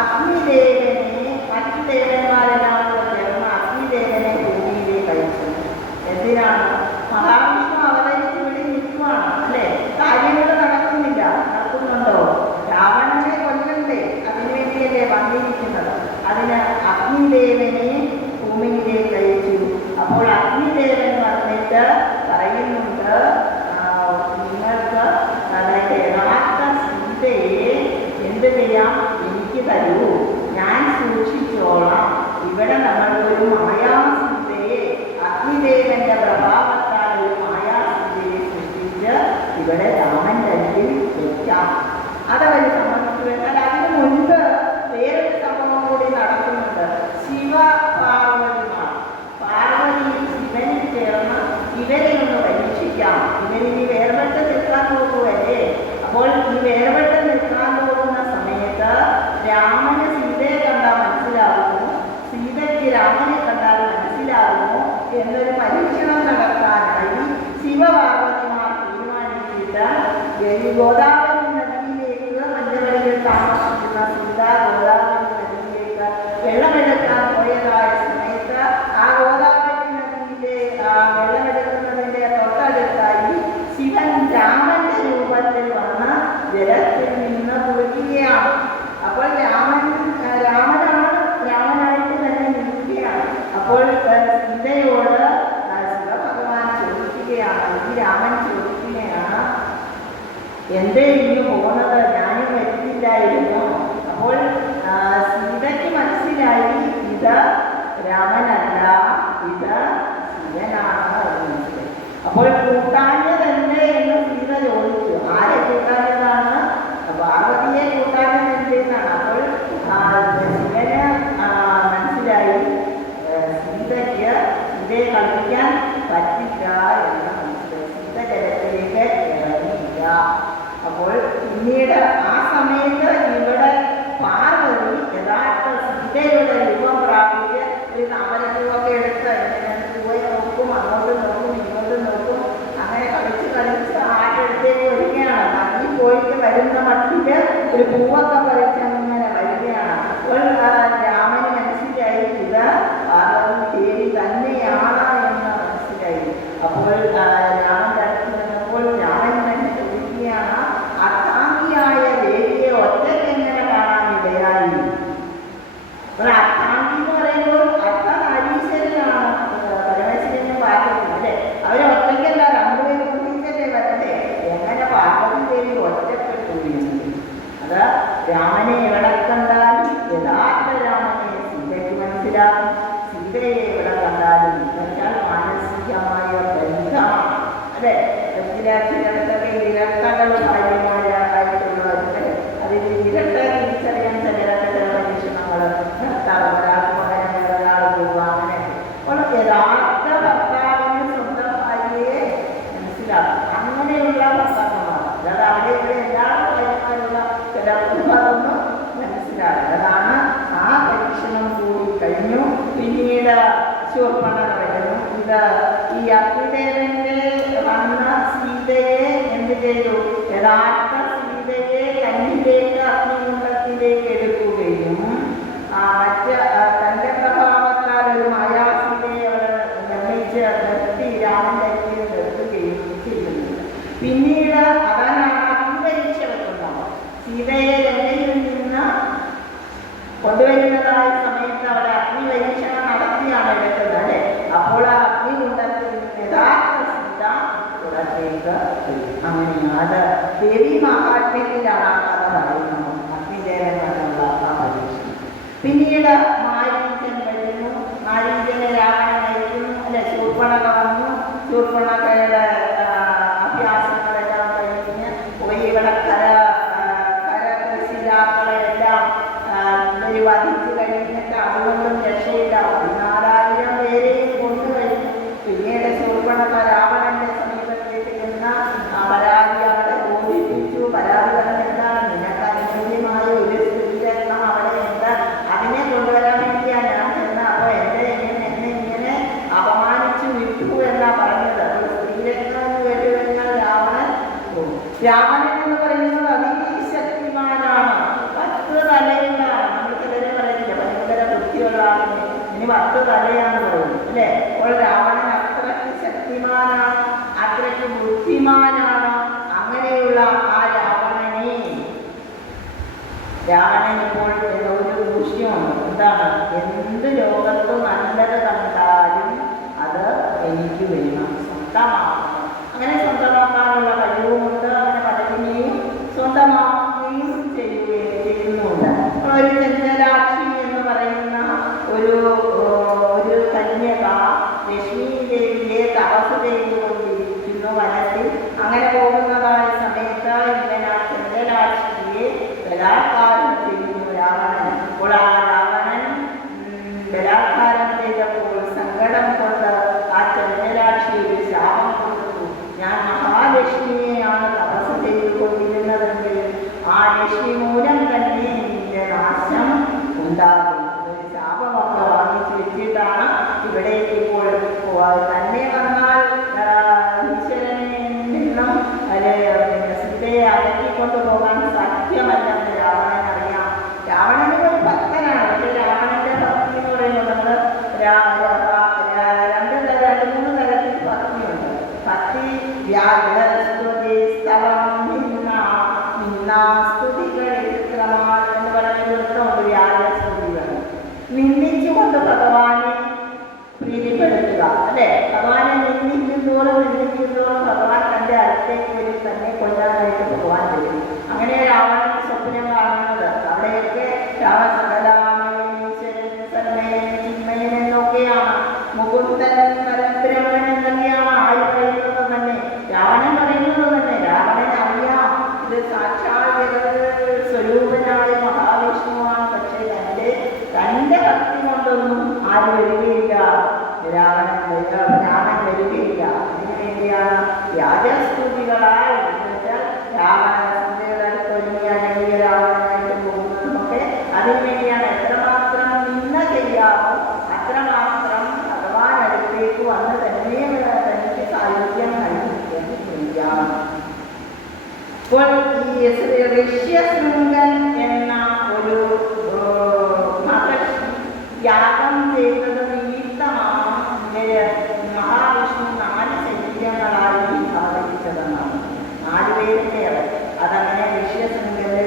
അഗ്നിദേവനെ മറ്റു ദേവന്മാരെല്ലാം ചേർന്ന് അഗ്നിദേവനെ ഭൂമിയിലേക്ക് അയച്ചു. എന്തിനാണ്? മഹാവിഷ്ണു അവതരിച്ച് ഇവിടെ നിൽക്കുവാണ് അല്ലേ. കാര്യങ്ങൾ നടക്കുന്നുണ്ടോ? രാവണനെ കൊല്ലണ്ടേ, അതിനുവേണ്ടിയല്ലേ വന്നിരിക്കുന്നത്. അതിന് അഗ്നിദേവനെ ഭൂമിയിലേക്ക് അയച്ചു. അപ്പോൾ അഗ്നിദേവൻ വന്നിട്ട് പറയുന്നുണ്ട്, നിങ്ങൾക്ക് അതായത് യഥാർത്ഥ സീതയെ എന്ത് ചെയ്യാം, എനിക്ക് തരൂ, ഞാൻ സൂക്ഷിച്ചോളാം. ഇവിടെ നമ്മളൊരു മായാസീതയെ അഗ്നിദേവന്റെ പ്രഭാവത്താൽ ഒരു മായാസീതയെ സൃഷ്ടിച്ച് ഇവിടെ രാമന്റെ അരികിൽ വെക്കാം. അതവർ സമ്മതിച്ചു. എന്നാൽ അതിനു മുൻപ് വേറൊരു സംഭവം കൂടി നടക്കുന്നുണ്ട്. ശിവപാർവതിമാർ, പാർവതിയും ശിവനും ചേർന്ന് ഇവരെ ഒന്ന് പരീക്ഷിക്കാം. ഇവരിനി വേർപെട്ട് നിൽക്കാൻ പോകുമല്ലേ. അപ്പോൾ ഈ വേർപെട്ട് നിൽക്കാൻ പോകുന്ന സമയത്ത് രാമന് സീതയെ കണ്ടാൽ മനസ്സിലാകുമോ, സീതയ്ക്ക് രാമനെ കണ്ടാൽ മനസ്സിലാകുമോ എന്നൊരു പരീക്ഷണം നടത്താനായി ശിവപാർവതിമാർ തീരുമാനിച്ചിട്ട് ഗോദാവരി നദിയിലേക്ക് മഞ്ഞവഴിയിൽ താമസിക്കുന്ന സീത ഗോദാവരി നദിയിലേക്ക് വെള്ളമെടുക്കാൻ പോയതായ സമയത്ത് ആ ഗോദാവരി നദിയിലെ വെള്ളമെടുക്കുന്നതിൻ്റെ തൊട്ടടുത്തായി ശിവൻ രാമന്റെ രൂപത്തിൽ വന്ന് ജലത്തിൽ നിന്ന് കുളിക്കുകയാണ്. അപ്പോൾ രാമനായിട്ട് തന്നെ നിൽക്കുകയാണ്. അപ്പോൾ സീതയോട് ശിവഭഗവാൻ ചോദിക്കുകയാണ്, ഈ രാമൻ ചോദിക്കുകയാണ്, എന്തേ ഇനി പോകുന്നത്, ഞാനും വരുന്നില്ലായിരുന്നു. അപ്പോൾ സീതയ്ക്ക് മനസ്സിലായി ഇത് രാമനല്ല, ഇത് ശിവനാണ് എന്ന് മനസ്സിലായി. അപ്പോൾ കൂട്ടാഞ്ഞതല്ലേ എന്ന് സീത ചോദിച്ചു. ആരെ കൂട്ടാഞ്ഞതാണ്? പാർവതിയെ കൂട്ടാഞ്ഞതെന്നാണ്. അപ്പോൾ ശിവന് മനസ്സിലായി സീതയ്ക്ക് ഇതേ കളിക്കാൻ പറ്റില്ല എന്ന് മനസ്സിലായി. സീത ജലത്തിലേക്ക് ഇറങ്ങിയില്ല. അപ്പോൾ പിന്നീട് ആ സമയത്ത് ഇവിടെ പാർവതി യഥാർത്ഥ സീതയുടെ രൂപം പ്രാപിച്ച് ഒരു താമരപ്പൂവൊക്കെ എടുത്ത് പൂവയെ നോക്കും, അങ്ങോട്ടും നോക്കും, ഇങ്ങോട്ടും നോക്കും. അങ്ങനെ കളിച്ച് ആരുടെ പോയിട്ട് വരുന്ന മട്ടില് ഒരു പൂവൊക്കെ പറിച്ച് അങ്ങനെ വരികയാണ്. അപ്പോൾ രാമന് മനസ്സിലായി ഇത് പാർവതി ദേവി തന്നെയാണ് എന്ന് മനസ്സിലായി. അപ്പോൾ രാമന്റെ അടുത്ത് നിന്നപ്പോൾ രാമൻ തന്നെ ചോദിക്കുകയാണ്, അർദ്ധാംഗിയായ ദേവിയെ ഒറ്റയ്ക്ക് എങ്ങനെ കാണാനിടയായി? ഒരു അർദ്ധാംഗി എന്ന് പറയുമ്പോൾ അർദ്ധനാരീശ്വരനാണ് പരമേശ്വരനെ പാർവതി അല്ലേ? അവരെ ഒറ്റയ്ക്കല്ല, രണ്ടുപേരും ഒന്നിച്ചല്ലേ വരട്ടെ. എങ്ങനെ പാർവതി ദേവി ഒറ്റപ്പെട്ടു എന്ന് അത് രാമനെ എവിടെ കണ്ടാലും യഥാർത്ഥ രാമനെ സീതയ്ക്ക് മനസ്സിലാകും. സീതയെ എവിടെ കണ്ടാലും എന്നുവെച്ചാൽ മാനസികമായ ബന്ധമാണ് അല്ലെ. ചിലടത്തൊക്കെ ഇരട്ടകൾ ഭാര്യമാരായിട്ടുള്ളവർക്ക് അതിൽ ഇരട്ട തിരിച്ചറിയാൻ ചിലരൊക്കെ ചില പരീക്ഷണങ്ങൾ നടത്താറുണ്ട്. ഒരാൾക്ക് പകരം ഒരാൾ പോവുക അങ്ങനെയൊക്കെ. അപ്പോൾ യഥാർത്ഥ ഭർത്താവിന് സ്വന്തം ഭാര്യയെ മനസ്സിലാക്കും. അങ്ങനെയുള്ള ഭർത്താക്കന്മാർ അല്ലാതെ അവിടെ ഇവിടെ എല്ലാ ഭാര്യമാരുള്ള ചിലർക്കും അതൊന്നും മനസ്സിലാകും. അതാണ് ആ പരീക്ഷണം കൂടി കഴിഞ്ഞു. പിന്നീട് ശൂർപ്പണഖ വരുന്നു. ഇത് ഈ അഗ്നിദേവന്റെ വന്ന സീതയെ എന്ത് ചെയ്തു? യഥാർത്ഥ സീതയെ തന്നിലേക്ക് അഗ്നികുണ്ഡത്തിലേക്ക് എടുക്കുകയും മറ്റ് തൻ്റെ പ്രഭാവത്താൽ ഒരു മായാസീതയെ അവർ നിർമ്മിച്ച് നിർത്തി രാമന്റെ നിർത്തുകയും ചെയ്യുന്നു. പിന്നീട് അതാണ് അഗ്നിപരീക്ഷ വെക്കുന്നത്. സീതയെ ലങ്കയിൽ നിന്ന് കൊണ്ടുവരുന്നതായ സമയത്ത് അവിടെ അഗ്നിപരീക്ഷണം നടത്തിയാണ് എടുക്കുന്നത് അല്ലെ. അപ്പോൾ ആ അഗ്നികുണ്ഡത്തിൽ യഥാർത്ഥ സീത പുറത്തേക്ക് അങ്ങനെയാണ്. അത് ദേവി മഹാത്മ്യത്തിലാണ് ആ കഥ പറയുന്നത്. അഗ്നിദേവൻ എന്നുള്ള ആ പരീക്ഷണം. പിന്നീട് മാരീചൻ വരുന്നു. മാരീചനെ രാവണൻ നയിക്കുന്നു അല്ലെ. ശൂർപ്പണഖ വന്നു. ശൂർപ്പണഖയുടെ അഭ്യാസങ്ങളെല്ലാം കഴിഞ്ഞ് പോയി. ഇവിടെ കരകൃഷിതാക്കളെല്ലാം വധിച്ചു കഴിഞ്ഞിട്ട് അതുകൊണ്ടും രക്ഷയില്ല. 14,000 പേരെയും കൊണ്ടുകഴിഞ്ഞു. പിന്നീട് ശൂർപ്പണഖ രാവണന്റെ സമീപത്തേക്ക് നിന്ന് പരാതി അവിടെ ബോധിപ്പിച്ചു. പരാതി പറഞ്ഞെന്താണ്? നിനക്ക് അനുയോജ്യമായ ഒരു സ്ത്രീരത്നം അവിടെ ഉണ്ട്, അതിനെ കൊണ്ടുവരാൻ വേണ്ടിയാണ് ഞാൻ ചെന്ന്. അപ്പോൾ എന്നെ ഇങ്ങനെ അപമാനിച്ചു വിട്ടു എന്നാ പറഞ്ഞത്. ഒരു സ്ത്രീരത്നം എന്ന് കേട്ട് കഴിഞ്ഞാൽ രാവണൻ എന്ന് പറയുന്നത് അതിശക്തിമാനാണ്. 10 തലയുള്ളതാണ്. നമ്മൾ ചിലരെ പറയുന്നില്ല ഭയങ്കര ബുദ്ധിയുള്ളതാണ്, ഇനി 10 തലയാണ് പറയുന്നത് അല്ലേ. അപ്പോൾ രാവണൻ അത്രയ്ക്ക് ശക്തിമാനാണ്, അത്രയ്ക്ക് ബുദ്ധിമാനാണ്. അങ്ങനെയുള്ള ആ രാവണൻ ഇപ്പോൾ ഒരു ദൂഷ്യമുണ്ട്. എന്താണ്? എന്ത് ലോകത്ത് നല്ലത് കണ്ടാലും അത് എനിക്ക് വേണം, സ്വന്തമാക്കണം. അങ്ങനെ സ്വന്തമാക്കാനുള്ള കഴിവുമുണ്ട്. അങ്ങനെ പലതിനെയും സ്വന്തമാക്കുകയും ചെയ്യുന്നുണ്ട്. ഒരു ചന്ദ്രരാക്ഷി എന്ന് പറയുന്ന ഒരു കന്യക ലക്ഷ്മി ദേവിയെ തപസ് ചെയ്തുകൊണ്ടിരിക്കുന്നു വനത്തിൽ. അങ്ങനെ പോകുന്നതായ സമയത്ത് ഇങ്ങനെ ആ ചന്ദ്രരാക്ഷിയെ ബലാത്കാരം ചെയ്യുന്നു രാവണൻ. അപ്പോൾ ആ രാവണൻ ബലാത്കാരം ചെയ്തപ്പോൾ സങ്കടം കൊണ്ട് ആ ചന്ദ്രരാക്ഷി ഒരു ശാപം കൊടുത്തു. ഞാൻ മഹാലക്ഷ്മിയെയാണ് തപസ് ചെയ്തുകൊണ്ടിരുന്നതെങ്കിൽ ആ ലക്ഷ്മി മൂലം തന്നെ നിന്റെ നാശം ഉണ്ടാകും. ഒരു ശാപമൊക്കെ വാങ്ങിച്ചു വെച്ചിട്ടാണ് ഇവിടേക്ക് ഇപ്പോൾ തന്നെ വന്നാൽ ഈശ്വരനെ നിന്നും സീതയെ അകറ്റിക്കൊണ്ടു പോകാൻ സാധ്യമല്ലെന്ന് രാവണൻ അറിയാം. രാവണന് ഒരു ഭക്തനാണ്. പക്ഷെ രാവണന്റെ ഭക്തി എന്ന് പറയുന്നത് നമ്മൾ 2-3 തരത്തിൽ ഭക്തിയുണ്ട്. ഭക്തി വ്യാജസ്തുതി സ്ഥലം നിന്നാസ്തുതികളിൽ ക്രമാൽ എന്ന് പറയുന്ന വൃത്തമുണ്ട്. വ്യാജസ്തുതികൾ നിന്ദിച്ചുകൊണ്ട് ഭഗവാനെ പ്രീതിപ്പെടുത്തുക അല്ലെ. ഭഗവാനെ നിന്ദിക്കുന്നതോറും ഭഗവാൻ തൻ്റെ അടുത്തേക്ക് വരും, തന്നെ കൊല്ലാനായിട്ട് ഭഗവാൻ വരും. അങ്ങനെ രാവണൻ സ്വപ്നം കാണുന്നത് അവിടെയൊക്കെ ചിന്മയൻ എന്നൊക്കെയാണ്. മുകുന്ദൻ പരബ്രഹ്മൻ എന്നൊക്കെയാണ് ആയി പറയുന്നത് തന്നെ. രാവണൻ പറയുന്നത് തന്നെ. രാവണൻ അറിയാം ഇത് സാക്ഷാൽ സ്വരൂപനായ മഹാവിഷ്ണുവാണ്. പക്ഷേ തൻ്റെ ഭക്തി കൊണ്ടൊന്നും ആര് വരികയില്ല, രാമൻ വരികയില്ല. അതിനു വേണ്ടിയാണ് വ്യാജസ്തുതികളായി രാവണന്റെ അടുത്ത് ഒരുങ്ങി അല്ലെങ്കിൽ രാവണനായിട്ട് പോകുന്നതുമൊക്കെ അതിനുവേണ്ടിയാണ്. എത്രമാത്രം നിന്ന ചെയ്യാമോ അത്രമാത്രം ഭഗവാൻ അടുത്തേക്ക് വന്ന് തന്നെ തനിക്ക് സായുധ്യം നൽകിക്കാൻ ചെയ്യാം. ഇപ്പോൾ ഈ ഋഷ്യശൃംഗൻ എന്ന ഒരു മഹർഷി യാഗം ചെയ്തത് നിമിത്തമാണ് ഇവര് മഹാവിഷ്ണു 4 ശരീരങ്ങളായി അവതരിച്ചതെന്നാണ്. 4 പേരുടെ അതങ്ങനെ ഋഷ്യശൃംഗന്റെ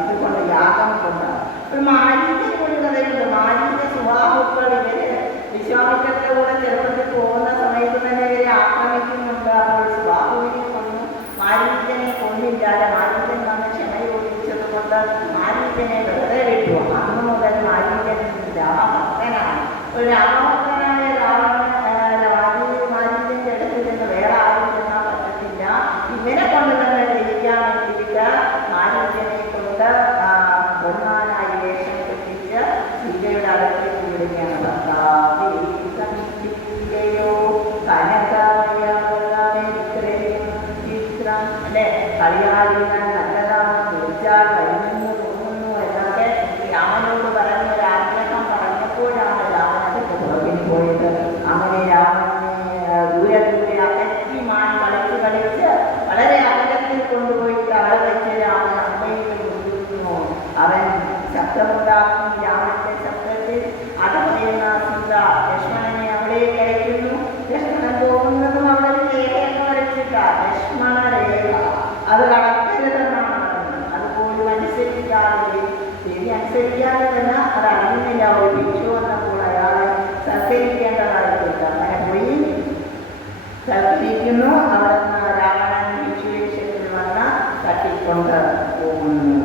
ഇതുകൊണ്ട് യാഗം കൊണ്ടാണ്. ഒരു മാലിന്യ ഒരു കഥയുണ്ട്. മാലിന്യ സ്വഭാവങ്ങൾ ഇവര് വിശ്വാമിത്രന്റെ കൂടെ ചെറുപ്പത്തിൽ പോകുന്ന സമയത്ത് തന്നെ ഇവരെ ആക്രമിക്കുന്നുണ്ട്. അപ്പോൾ സ്വഭാവിനെ കൊന്നു, മാലിന്യനെ കൊന്നില്ലാതെ മാലിന്യൻ വന്ന് ക്ഷമ ചോദിച്ചത് കൊണ്ട് മാലിന്യനെ വെറുതെ വിട്ടു. അന്ന് മുതൽ മാലിന്യൻ രാമഭക്തനാണ്. ഒരു രാമഭക്തനായ മാലിന്യന്റെ അടുത്ത് നിന്ന് വേറെ ആരും ചെന്നാൽ പറ്റത്തില്ല. ഇവരെ കൊണ്ട് തന്നെ ജയിക്കാൻ വേണ്ടിയിട്ട് മാലിന്യനെ കൊണ്ട് ഒന്നാനായി വേഷം കെട്ടിച്ച് സീതയുടെ അടുത്തേക്ക് വിടുകയാണ്. അല്ലെ കളിയാടിയാൽ നല്ലതാണ്, ചോദിച്ചാൽ വരുമെന്ന് തോന്നുന്നു എന്നൊക്കെ രാമനോട് പറഞ്ഞ ഒരു ആഗ്രഹം പറഞ്ഞപ്പോഴാണ് രാമൻ അതിന്റെ പുറകിന് പോയത്. അങ്ങനെ രാമനെ ദൂരെ ദൂരെ അകറ്റി മാൻ കളിച്ച് കളിച്ച് വളരെ അകലത്തിൽ കൊണ്ടുപോയിട്ട് അവിടെ വെച്ച് രാമൻ അമ്മയിൽ കൊണ്ടിരുന്നു. അവൻ ശബ്ദമുണ്ടാക്കി. രാമന്റെ ശബ്ദത്തിൽ അത് പറയുന്ന സീത ലക്ഷ്മണനെ അവിടെ കഴിക്കുന്നു. ലക്ഷ്മണൻ പോകുന്നതും അവിടെ രേഖയൊക്കെ വരച്ചിട്ടാണ്. ലക്ഷ്മണ രേഖ അത് കടക്കരുതെന്നാണ് പറയുന്നത്. അതുപോലും അനുസരിക്കാതെ ശരി അനുസരിക്കാതെ തന്നെ അത് അറിയുന്നില്ല. ഒരു ഭിക്ഷു വന്നപ്പോൾ അയാളെ സത്കരിക്കേണ്ടതായിട്ടില്ല. അങ്ങനെ പോയി സത്കരിക്കുന്നു. അവിടെ നിന്ന് രാവണൻ ഭിക്ഷുവേഷത്തിൽ വന്ന് തട്ടിക്കൊണ്ട് പോകുന്നു.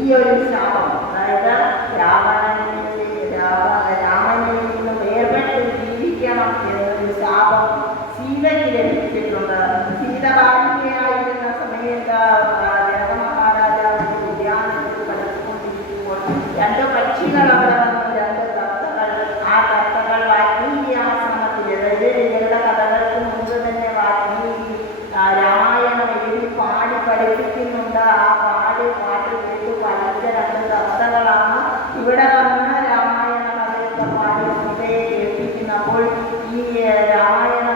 ഈ ഒരു ശാപം, അതായത് രാമനിൽ നിന്ന് വേർപെട്ട് ജീവിക്കണം എന്നൊരു ശാപം സീതയ്ക്ക് ലഭിച്ചിട്ടുണ്ട്. സീത ബാലികയായിരുന്ന സമയത്ത് ജനകമഹാരാജാവിന്റെ ഉദ്യാനത്തിൽ പഠിച്ചുകൊണ്ടിരിക്കുമ്പോൾ 2 പക്ഷികൾ അവിടെ വന്നു. 2 തത്തകൾ. ആ തത്തകൾ വാൽമീകി ആശ്രമത്തിൽ, അതായത് ഇവരുടെ കഥകൾക്ക് മുമ്പ് തന്നെ വാൽമീകി രാമായണം എഴുതി പാടി പഠിപ്പിക്കുന്നുണ്ട്. ആ പാട്ട് കേട്ട് പഠിച്ച 2 തത്തകളാണ് ഇവിടെ വന്ന് രാമായണ കഥയൊക്കെ പാടി സീതയെ കേൾപ്പിക്കുന്നപ്പോൾ ഈ രാമായണ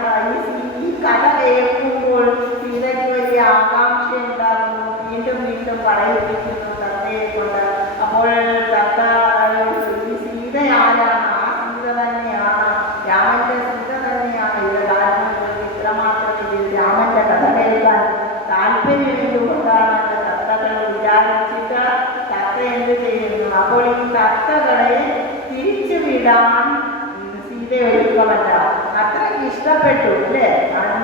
ഈ കഥ കേൾക്കുമ്പോൾ സീതയ്ക്ക് വലിയ ആകാംക്ഷ ഉണ്ടാകുന്നു. വീണ്ടും വീണ്ടും പറയിപ്പിക്കുന്നു തത്തയെ കൊണ്ട്. അപ്പോൾ തത്ത ഈ സീത ആരാണ്? ആ സീത തന്നെയാണ്, രാമന്റെ സീത തന്നെയാണ്. ഇവിടെ രാജമന്ത്രി ഇത്രമാത്രത്തിൽ രാമന്റെ കഥ കേൾക്കാൻ താല്പര്യമിതുകൊണ്ടാണ് തത്തകൾ വിചാരിച്ചിട്ട് തത്ത എന്ത് ചെയ്യുന്നു? അപ്പോൾ ഈ തത്തകളെ തിരിച്ചു വിടാൻ സീത ഒരുക്കമല്ല. അത്രയ്ക്ക് ഇഷ്ടപ്പെട്ടു അല്ലേ?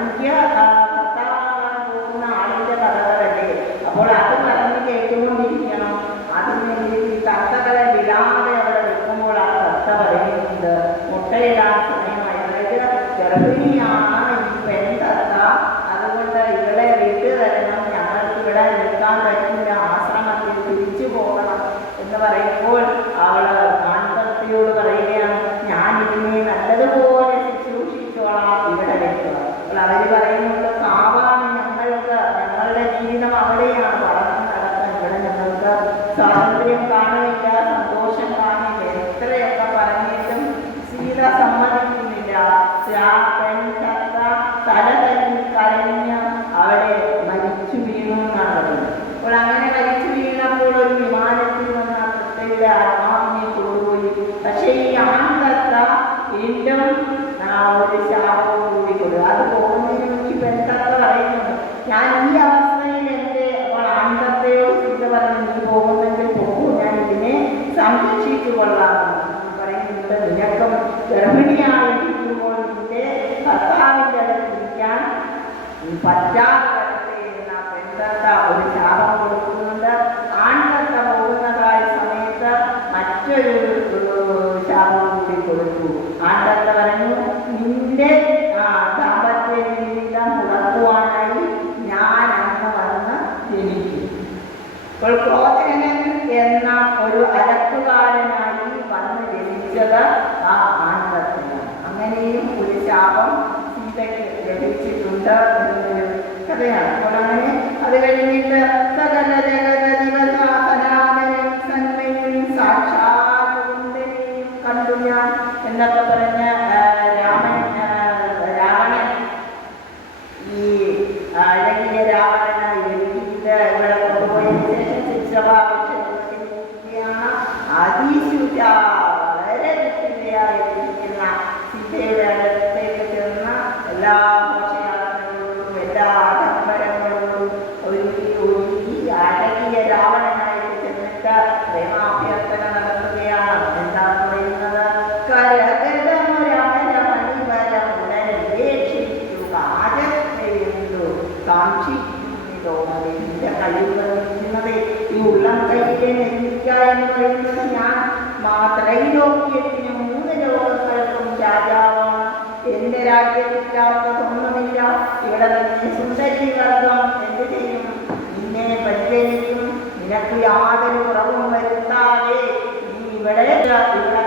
എനിക്ക് കർത്താവാകാൻ പോകുന്ന ആളിന്റെ കഥകളല്ലേ. അപ്പോൾ അത് പറഞ്ഞ് കേട്ടുകൊണ്ടിരിക്കണം. അതിന് വേണ്ടി തത്തകളെ വിടാതെ അവിടെ വെക്കുമ്പോൾ ആ തത്ത പറയുന്നുണ്ട് മുട്ടയിടാൻ സമയമായി. അതായത് ഗർഭിണിയാണ് ഈ പെൺതത്ത, അതുകൊണ്ട് ഇവളെ വിട്ടു തരണം, ഞങ്ങൾക്ക് ഇവിടെ നിൽക്കാൻ പറ്റില്ല, ആശ്രമത്തിൽ തിരിച്ചു പോകണം എന്ന് പറയുമ്പോൾ അവള് ആൺതത്തയോട് പറയുകയാണ്, ഞാൻ ഇതിനെ നല്ലതുപോലെ ശുശ്രൂഷിച്ചോളാം, ഇവിടെ വെക്കുക. അപ്പോൾ അവർ പറയുന്നുണ്ട്, പാവാണ് ഞങ്ങൾക്ക്, ഞങ്ങളുടെ ജീവിതം അവിടെയാണ്, വളർന്നു നടക്കാൻ ഇവിടെ ഞങ്ങൾക്ക് സ്വാതന്ത്ര്യം കാണില്ല, സന്തോഷം കാണില്ല. എത്രയൊക്കെ പറഞ്ഞിട്ടും സീത സമ്മതിക്കുന്നില്ല. പെൺതത്ത തല തല്ലി കരഞ്ഞ് അവിടെ മരിച്ചു വീണു എന്നാണ് പറയുന്നത്. അപ്പോൾ അങ്ങനെ മരിച്ചു വീണപ്പോൾ ഒരു വിമാനത്തിൽ വന്ന തത്തയുടെ ആത്മാവിനെ കൊണ്ടുപോയി. പക്ഷേ ഈ ആൺതത്ത വീണ്ടും ഒരു ശാപവും കൂടി കൊടുക്കും. അത് പോകുന്നതിന് മുമ്പ് പെൺതത്ത പറയുന്നുണ്ട്, ഞാൻ ഈ അവസ്ഥയിൽ എൻ്റെ അപ്പോൾ ആൺതത്തയോട് സീത പറഞ്ഞു, നീ പോകുന്നെങ്കിൽ പോകും, ഞാൻ ഇതിനെ സംരക്ഷിച്ചു കൊള്ളാമെന്ന് പറയുന്നുണ്ട്. നിനക്കും ഗർഭിണിയായിരിക്കുമ്പോൾ നിന്റെ ഭർത്താവിൻ്റെ അടുത്തിരിക്കാൻ പറ്റാതെ എന്ന പെൺതത്ത ഒരു ശാപം കൊടുക്കുന്നുണ്ട്. ആൺതത്ത പോകുന്നതായ സമയത്ത് മറ്റൊരു ശാപം കൂടി കൊടുത്തു. ആൺതത്ത പറഞ്ഞു, നിന്റെ ദാമ്പത്യ ജീവിതം മുടക്കുവാനായി ഞാൻ അന്ന് വന്ന് ജനിക്കും. ഇപ്പോൾ ക്രോധനൻ എന്ന ഒരു അലക്കുകാരനായി വന്ന് ജനിച്ചത് ആ ആൺതത്തയാണ്. അങ്ങനെയും ഒരു ശാപം സീതയ്ക്ക് ലഭിച്ചിട്ടുണ്ട് എന്നൊരു കഥയാണ്. അപ്പോൾ അങ്ങനെ അത് കഴിഞ്ഞിട്ട് സകല ജഗതനാഥനാഥനും സന്മയും സാക്ഷാത്കുന്തനെയും കണ്ടു ഞാൻ എന്നൊക്കെ പറഞ്ഞ് രാവണൻ ഘോഷയാത്രകളോടും എല്ലാ ആഡംബരങ്ങളോടും ഒരുക്കി അഴകിയ രാവണനായിട്ട് ചെന്നിട്ട് പ്രേമാഭ്യർത്ഥന നടത്തുകയാണ്. എന്താണ് പറയുന്നത്? എന്റെ കഴിവുകൾ നിൽക്കുന്നത് ഈ ഉള്ളം കൈയിലെ നെല്ലിക്ക എന്ന് പറയുന്നത് ഞാൻ ത്രൈലോക്യത്തിന് 3 ലോകങ്ങൾക്കും രാജാവാണ്. എന്റെ രാജ്യത്തില്ലാത്തതൊന്നുമില്ല. ഇവിടെ നിന്ന് സുന്ദരി വർഗം എന്ത് ചെയ്യും? നിന്നെ പരിചരിക്കും. നിനക്ക് യാതൊരു കുറവും വരുത്താതെ നീ ഇവിടെ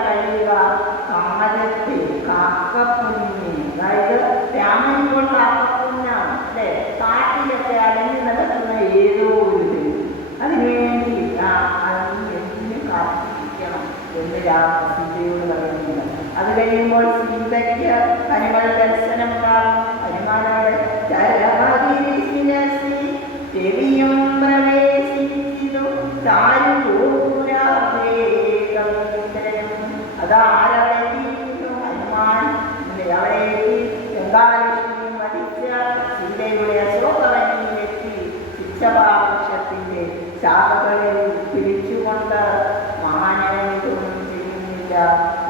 കഴിയുക. കാലത്തിൽ കാക്കപ്പുഞ്ഞി, അതായത് രാമൻ ഇപ്പോൾ കാക്കപ്പുഞ്ഞാണ് അല്ലെ. കാട്ടിലൊക്കെ അലഞ്ഞു നടക്കുന്ന ഏതോ ഒരു അതിനുവേണ്ടി എന്തിനും കാത്തിരിക്കണം എന്ന് സീതയോട് പറയുന്നില്ല. അത് കഴിയുമ്പോൾ സീതയ്ക്ക് ഹനുമാൻ ദർശനം കാണും. ഹനുമാനോട് ചെവിയും പ്രവേശിച്ചു അതാരവിടെ എത്തിയിരിക്കുന്നു? ഹനുമാൻ അവിടേക്ക് ഗംഗാലക്ഷ്മി മരിച്ച സീതയുടെ അശോകവനിയിലെത്തി ശിക്ഷാവൃക്ഷത്തിന്റെ ശാഖകളിൽ പിടിച്ചുകൊണ്ട് മാനവനൊന്നും ചെയ്യുന്നില്ല.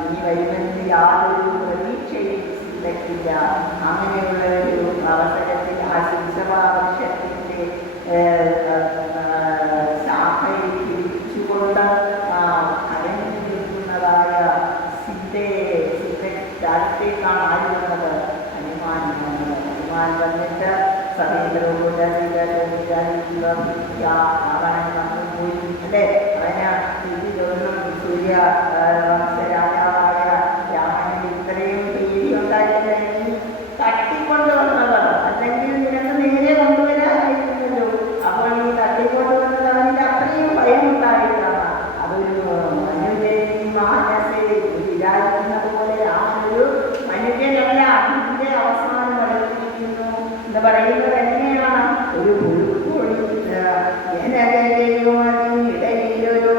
ഇനി വരുമെന്ന് യാതൊരു പ്രതീക്ഷയും സീതയ്ക്കില്ല. അങ്ങനെയുള്ള ഒരു അവസരത്തിൽ ആ ശിക്ഷാവൃക്ഷത്തിന്റെ ശാഖയിൽ പിടിച്ചുകൊണ്ട് കരഞ്ഞിരിക്കുന്നതായ സീതയ്ക്കാണ് ആര് വന്നത്? ഹനുമാൻ വന്നത്. ഹനുമാൻ വന്നിട്ട് സഹേന്ദ്രനോട് രാവണൻ വന്നുപോയി അല്ലേ. അവന് സ്ഥിതി തോന്നും സൂര്യ വംശരാജാവായ രാവണന് ഇത്രയും പേടി ഉണ്ടായിട്ടില്ല. നീ തട്ടിക്കൊണ്ടുവന്നത്, അല്ലെങ്കിൽ നിനക്ക് നേരെ കൊണ്ടുവരാനായിരുന്നല്ലോ. അപ്പോൾ നീ തട്ടിക്കൊണ്ടുവന്നത് അവൻ്റെ അത്രയും ഭയം ഉണ്ടായിട്ടാണ്. അതൊരു മാനസയിൽ വിചാരിക്കുന്നത് പോലെ രാമനൊരു മനുഷ്യനല്ല. അതിൻ്റെ അവസാനം നടത്തിയിരിക്കുന്നു എന്ന് പറയുന്നത് എങ്ങനെയാണ്? ഒരു പുഴുക്കോഴി ഇടയിലൊരു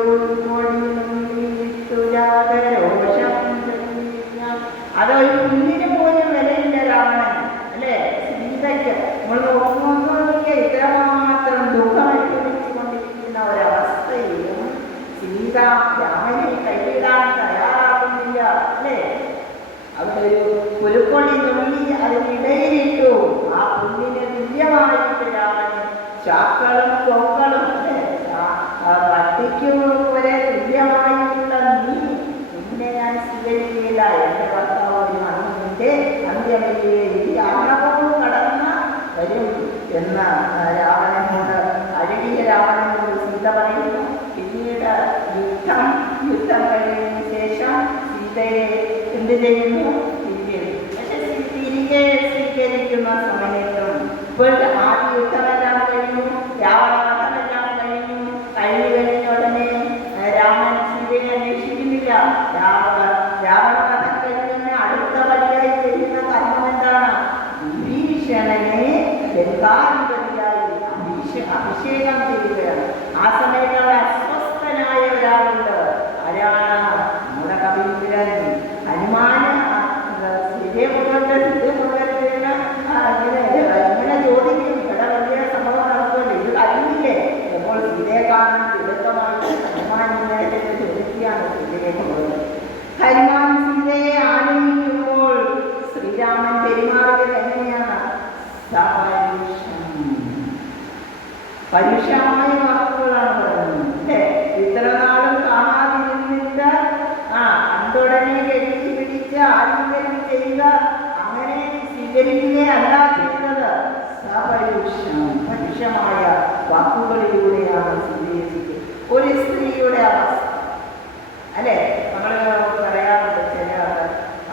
അതൊരു കുഞ്ഞിന് പോലും വിലയില്ല രാവണൻ അല്ലേ. സീതയ്ക്ക് നമ്മൾ നോക്കുമ്പോൾ ഇത്രമാത്രം ദുഃഖം അനുഭവിച്ചുകൊണ്ടിരിക്കുന്ന ഒരവസ്ഥയിലും സീത രാമനെ കൈവിടാൻ തയ്യാറാകുന്നില്ല അല്ലേ. അവിടെ ഒരു പുലുക്കൊള്ളി നുള്ളി അതിനിടയിലിട്ടു. ആ പുല്ലിന് തുല്യമായിട്ട് രാമന് ചാക്കളും കൊക്കളും പട്ടിക്ക് വരെ തുല്യമായിട്ടുള്ള നിന്നെ ഞാൻ സ്വീകരിക്കില്ല. എൻ്റെ ഭർത്താവ് ഒരു മണ്ണിൻ്റെ അന്ത്യമില്ലേ, ഈ ആഗ്രഹവും കടന്ന് വരും എന്ന് രാവണനോട് അഴകിയ രാവണനോട് സീത പറയുന്നു. പിന്നീട് യുദ്ധം കഴിഞ്ഞതിന് ശേഷം സീതയെ എന്ത് ചെയ്യുന്നു? പക്ഷെ തിരികെ സ്വീകരിക്കുന്ന സമയത്തും ഇപ്പോൾ ആദ്യ യുദ്ധമെല്ലാം കഴിഞ്ഞു, രാവണവധമെല്ലാം കഴിഞ്ഞു. കഴിഞ്ഞ ഉടനെ രാമൻ സീതയെ അന്വേഷിക്കുന്നില്ല. രാവണവധം കഴിഞ്ഞ അടുത്ത വഴിയായി ചെയ്യുന്ന കർമ്മം എന്താണ്? വിഭീഷണനെ ഗംഗാധിപതിയായി അഭിഷേകം ചെയ്യുകയാണ്. ആ സമയത്ത് അവിടെ അസ്വസ്ഥനായ ഒരാളുണ്ട്. ആരാണ്? നമ്മുടെ കവീന്ദ്രൻ. ഹനുമാന് ഇങ്ങനെ ചോദിക്കും, ഇവിടെ വലിയ സംഭവം നടക്കുമല്ലോ, ഇത് കഴിഞ്ഞില്ലേ, അപ്പോൾ സീതയെ കാണാൻ തിടുക്കമായി ഹനുമാൻ ഇങ്ങനെ ചോദിക്കുകയാണ് സീതയെ കൊണ്ടുപോയത്. ഹനുമാൻ സീതയെ ആനയിക്കുമ്പോൾ ശ്രീരാമൻ പെരുമാറിയത് എങ്ങനെയാണ്? പരുഷമായ വാക്കുകളാണ് പറയുന്നത് അല്ലേ. ഇത്ര നാളും കാണാതിരുന്നിട്ട് കണ്ടുടനെ കെട്ടി പിടിച്ച് ആലിംഗനം ചെയ്യുക, അങ്ങനെ സ്വീകരിക്കുകയല്ല ചെയ്തത്. പരുഷമായ വാക്കുകളിലൂടെയാണ് സ്വീകരിച്ചത്. ഒരു സ്ത്രീയുടെ അവസ്ഥ അല്ലേ. നമ്മൾ പറയാറുണ്ട് ചില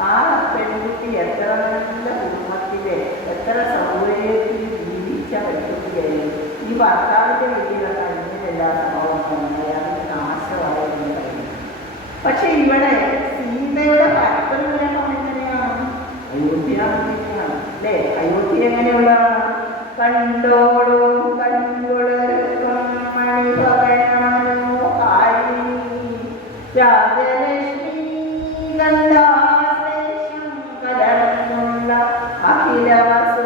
ആ പെൺകുട്ടി എത്ര നല്ല കുടുംബത്തിലെ എത്ര സൗകര്യത്തിൽ ജീവിച്ച പെൺകുട്ടിയായിരുന്നു. ഈ ഭർത്താവിൻ്റെ വീട്ടിലൊക്കെ ഇങ്ങനെല്ലാ സംഭവങ്ങളും അയാൾക്ക് നാശമായിരുന്നു പറയുന്നത്. പക്ഷെ ഇവിടെ സീതയുടെ പരസ്പരം എങ്ങനെയാണ്? അയോധ്യ തന്നെയാണ് അല്ലേ. അയോധ്യ എങ്ങനെയുള്ളതാണ്? കണ്ടോളൂ കണ്ടുളർക്കും മണിഭവനോ രാജലക്ഷ്മി ഗംഗാശ്ലേഷം കലർന്നുള്ള അഖില വസു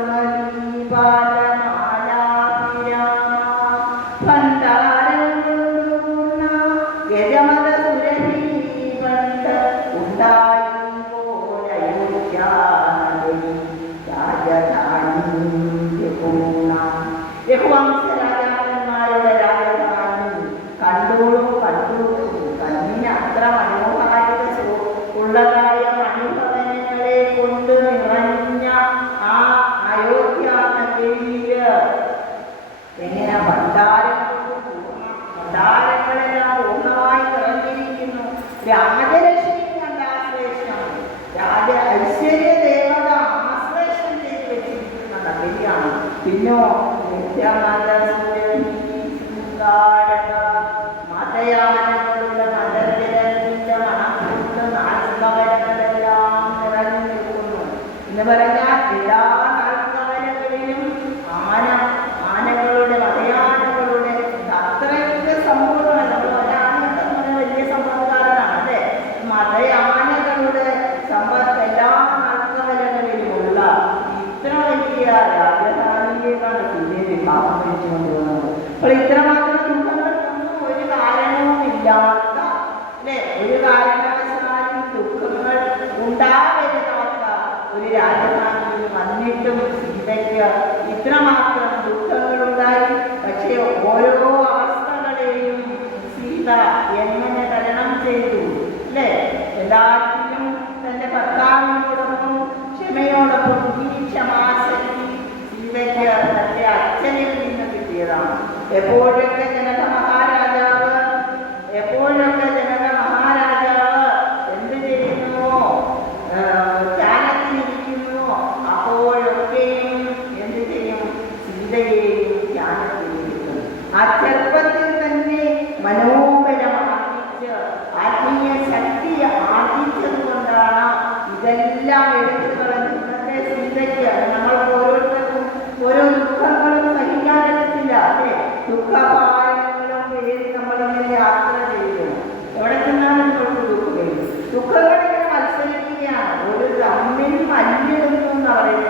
യഹോവംശരാജാക്കന്മാരുടെ രാജധാനി കണ്ടോളൂ കണ്ടോളൂ, കണ്ണിന് അത്ര മനോഹാരിത ഉള്ളതായ അനുഭവങ്ങളെ കൊണ്ട് നിറഞ്ഞ ആ അയോധ്യ നഗരിയില് എങ്ങനെ ഭണ്ഡാരങ്ങളെല്ലാം പൂർണ്ണമായി നിറഞ്ഞിരിക്കുന്നു. രാജലക്ഷ്മി ആശ്ലേഷം, രാജ ഐശ്വര്യ ദേവത ആശ്ലേഷം ചെയ്ത് വെച്ചിരിക്കുന്ന നഗരിയാണ്. പിന്നോ മതയാനങ്ങളുടെ മതജലത്തിന്റെ മണക്കൂട്ട് നാൽക്കവരകളെല്ലാം നിറഞ്ഞു നിൽക്കുന്നു എന്ന് പറഞ്ഞാൽ എല്ലാ നാൽക്കവരകളിലും ആനകളുടെ മതയാനകളുടെ അത്രയ്ക്ക് സമ്പൂർണ്ണ, നമ്മൾ ഒരാനൊക്കെ വലിയ സമ്പദ്കാരനാണ് അല്ലേ. മതയാനകളുടെ സമ്പത്ത് എല്ലാ നാൽക്കവരകളിലുമുള്ള ഇത്ര വലിയ രാജധാനിയിലേക്കാണ് പിന്നീട് പാപം കഴിച്ചു കൊണ്ടുപോകുന്നത്. അപ്പോൾ ഇത്രമാത്രം ദുഃഖങ്ങൾക്കൊന്നും ഒരു കാരണവുമില്ലാത്ത അല്ലേ, ഒരു കാരണവശാലും ദുഃഖങ്ങൾ ഉണ്ടാവരുതാത്ത ഒരു രാജധാനിയിൽ വന്നിട്ടും സീതയ്ക്ക് ഇത്രമാത്രം ദുഃഖങ്ങളുണ്ടായി. പക്ഷേ ഓരോ അവസ്ഥകളെയും സീത എങ്ങനെ തരണം ചെയ്തു അല്ലേ. എല്ലാത്തിലും തൻ്റെ ഭർത്താവിനോടൊപ്പം ക്ഷമയോടൊപ്പം ഈ ക്ഷമാശക്തി സീതയ്ക്ക് തൻ്റെ അച്ഛനിൽ നിന്ന് കിട്ടിയതാണ്. എപ്പോഴൊക്കെ ജനക മഹാരാജാവ് എന്ത് ചെയ്യുന്നുവോ, ധ്യാനത്തിലിരിക്കുന്നുവോ, അപ്പോഴൊക്കെയും എന്ത് ചെയ്യും, സീതയെയും ധ്യാനത്തിലിരിക്കും. ആ ചെറുപ്പത്തിൽ തന്നെ മനോബലമാർജിച്ച് ആത്മീയ ശക്തി ആർജിച്ചത് കൊണ്ടാണ് ഇതെല്ലാം എടുത്തു കളഞ്ഞ് ഇന്നത്തെ സീതയ്ക്ക് നമ്മൾക്ക് ഓരോരുത്തർക്കും ഓരോ ദുഃഖങ്ങളും സഹിക്കാൻ പറ്റത്തില്ല അല്ലേ. ദുഃഖഭാരങ്ങളും പേര് നമ്മളിങ്ങനെ യാത്ര ചെയ്യുന്നു. എവിടെ ചെന്നാലും നമ്മൾക്ക് ദുഃഖങ്ങളിങ്ങനെ മത്സരിക്കുകയാണ്. ഒരു തമ്മിൽ മല്ലിടുന്നു എന്ന് പറയുന്ന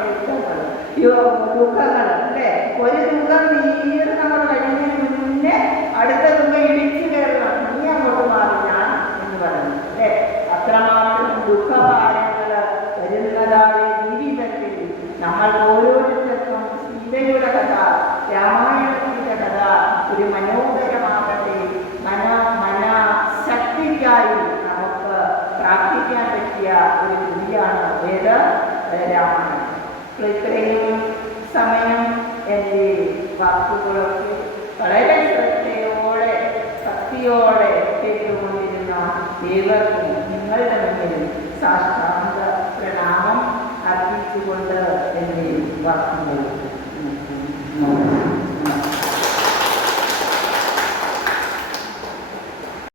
ദുഃഖങ്ങൾ അല്ലേ. ഒരു ദുഃഖം തീരെ നമ്മൾ കഴിഞ്ഞതിന് മുന്നേ അടുത്ത ദുഃഖം ഇടിച്ചു കയറണം, നീ അങ്ങോട്ട് മാറി ഞാൻ എന്ന് പറയുന്നു അല്ലേ. അത്രമാത്രം ദുഃഖഭാരങ്ങൾ വരുന്നതായ ജീവിതത്തിൽ നമ്മൾ ഓരോരുത്തർക്കും സീതയുടെ കഥ, രാമായണത്തിന്റെ കഥ ഒരു മനോഹരമാകട്ടെ. മനഃശക്തിക്കായി നമുക്ക് പ്രാർത്ഥിക്കാൻ പറ്റിയ ഒരു കൃതിയാണ് രാമായണം. ഇത്രയും സമയം എൻ്റെ വാക്കുകളൊക്കെ വളരെ ശ്രദ്ധയോടെ ഭക്തിയോടെ കേട്ടുകൊണ്ടിരുന്ന ഏവർക്കും നിങ്ങളുടെ മുന്നിൽ സാഷ്ടാംഗ പ്രണാമം അർപ്പിച്ചുകൊണ്ട് എൻ്റെ വാക്കുകൾ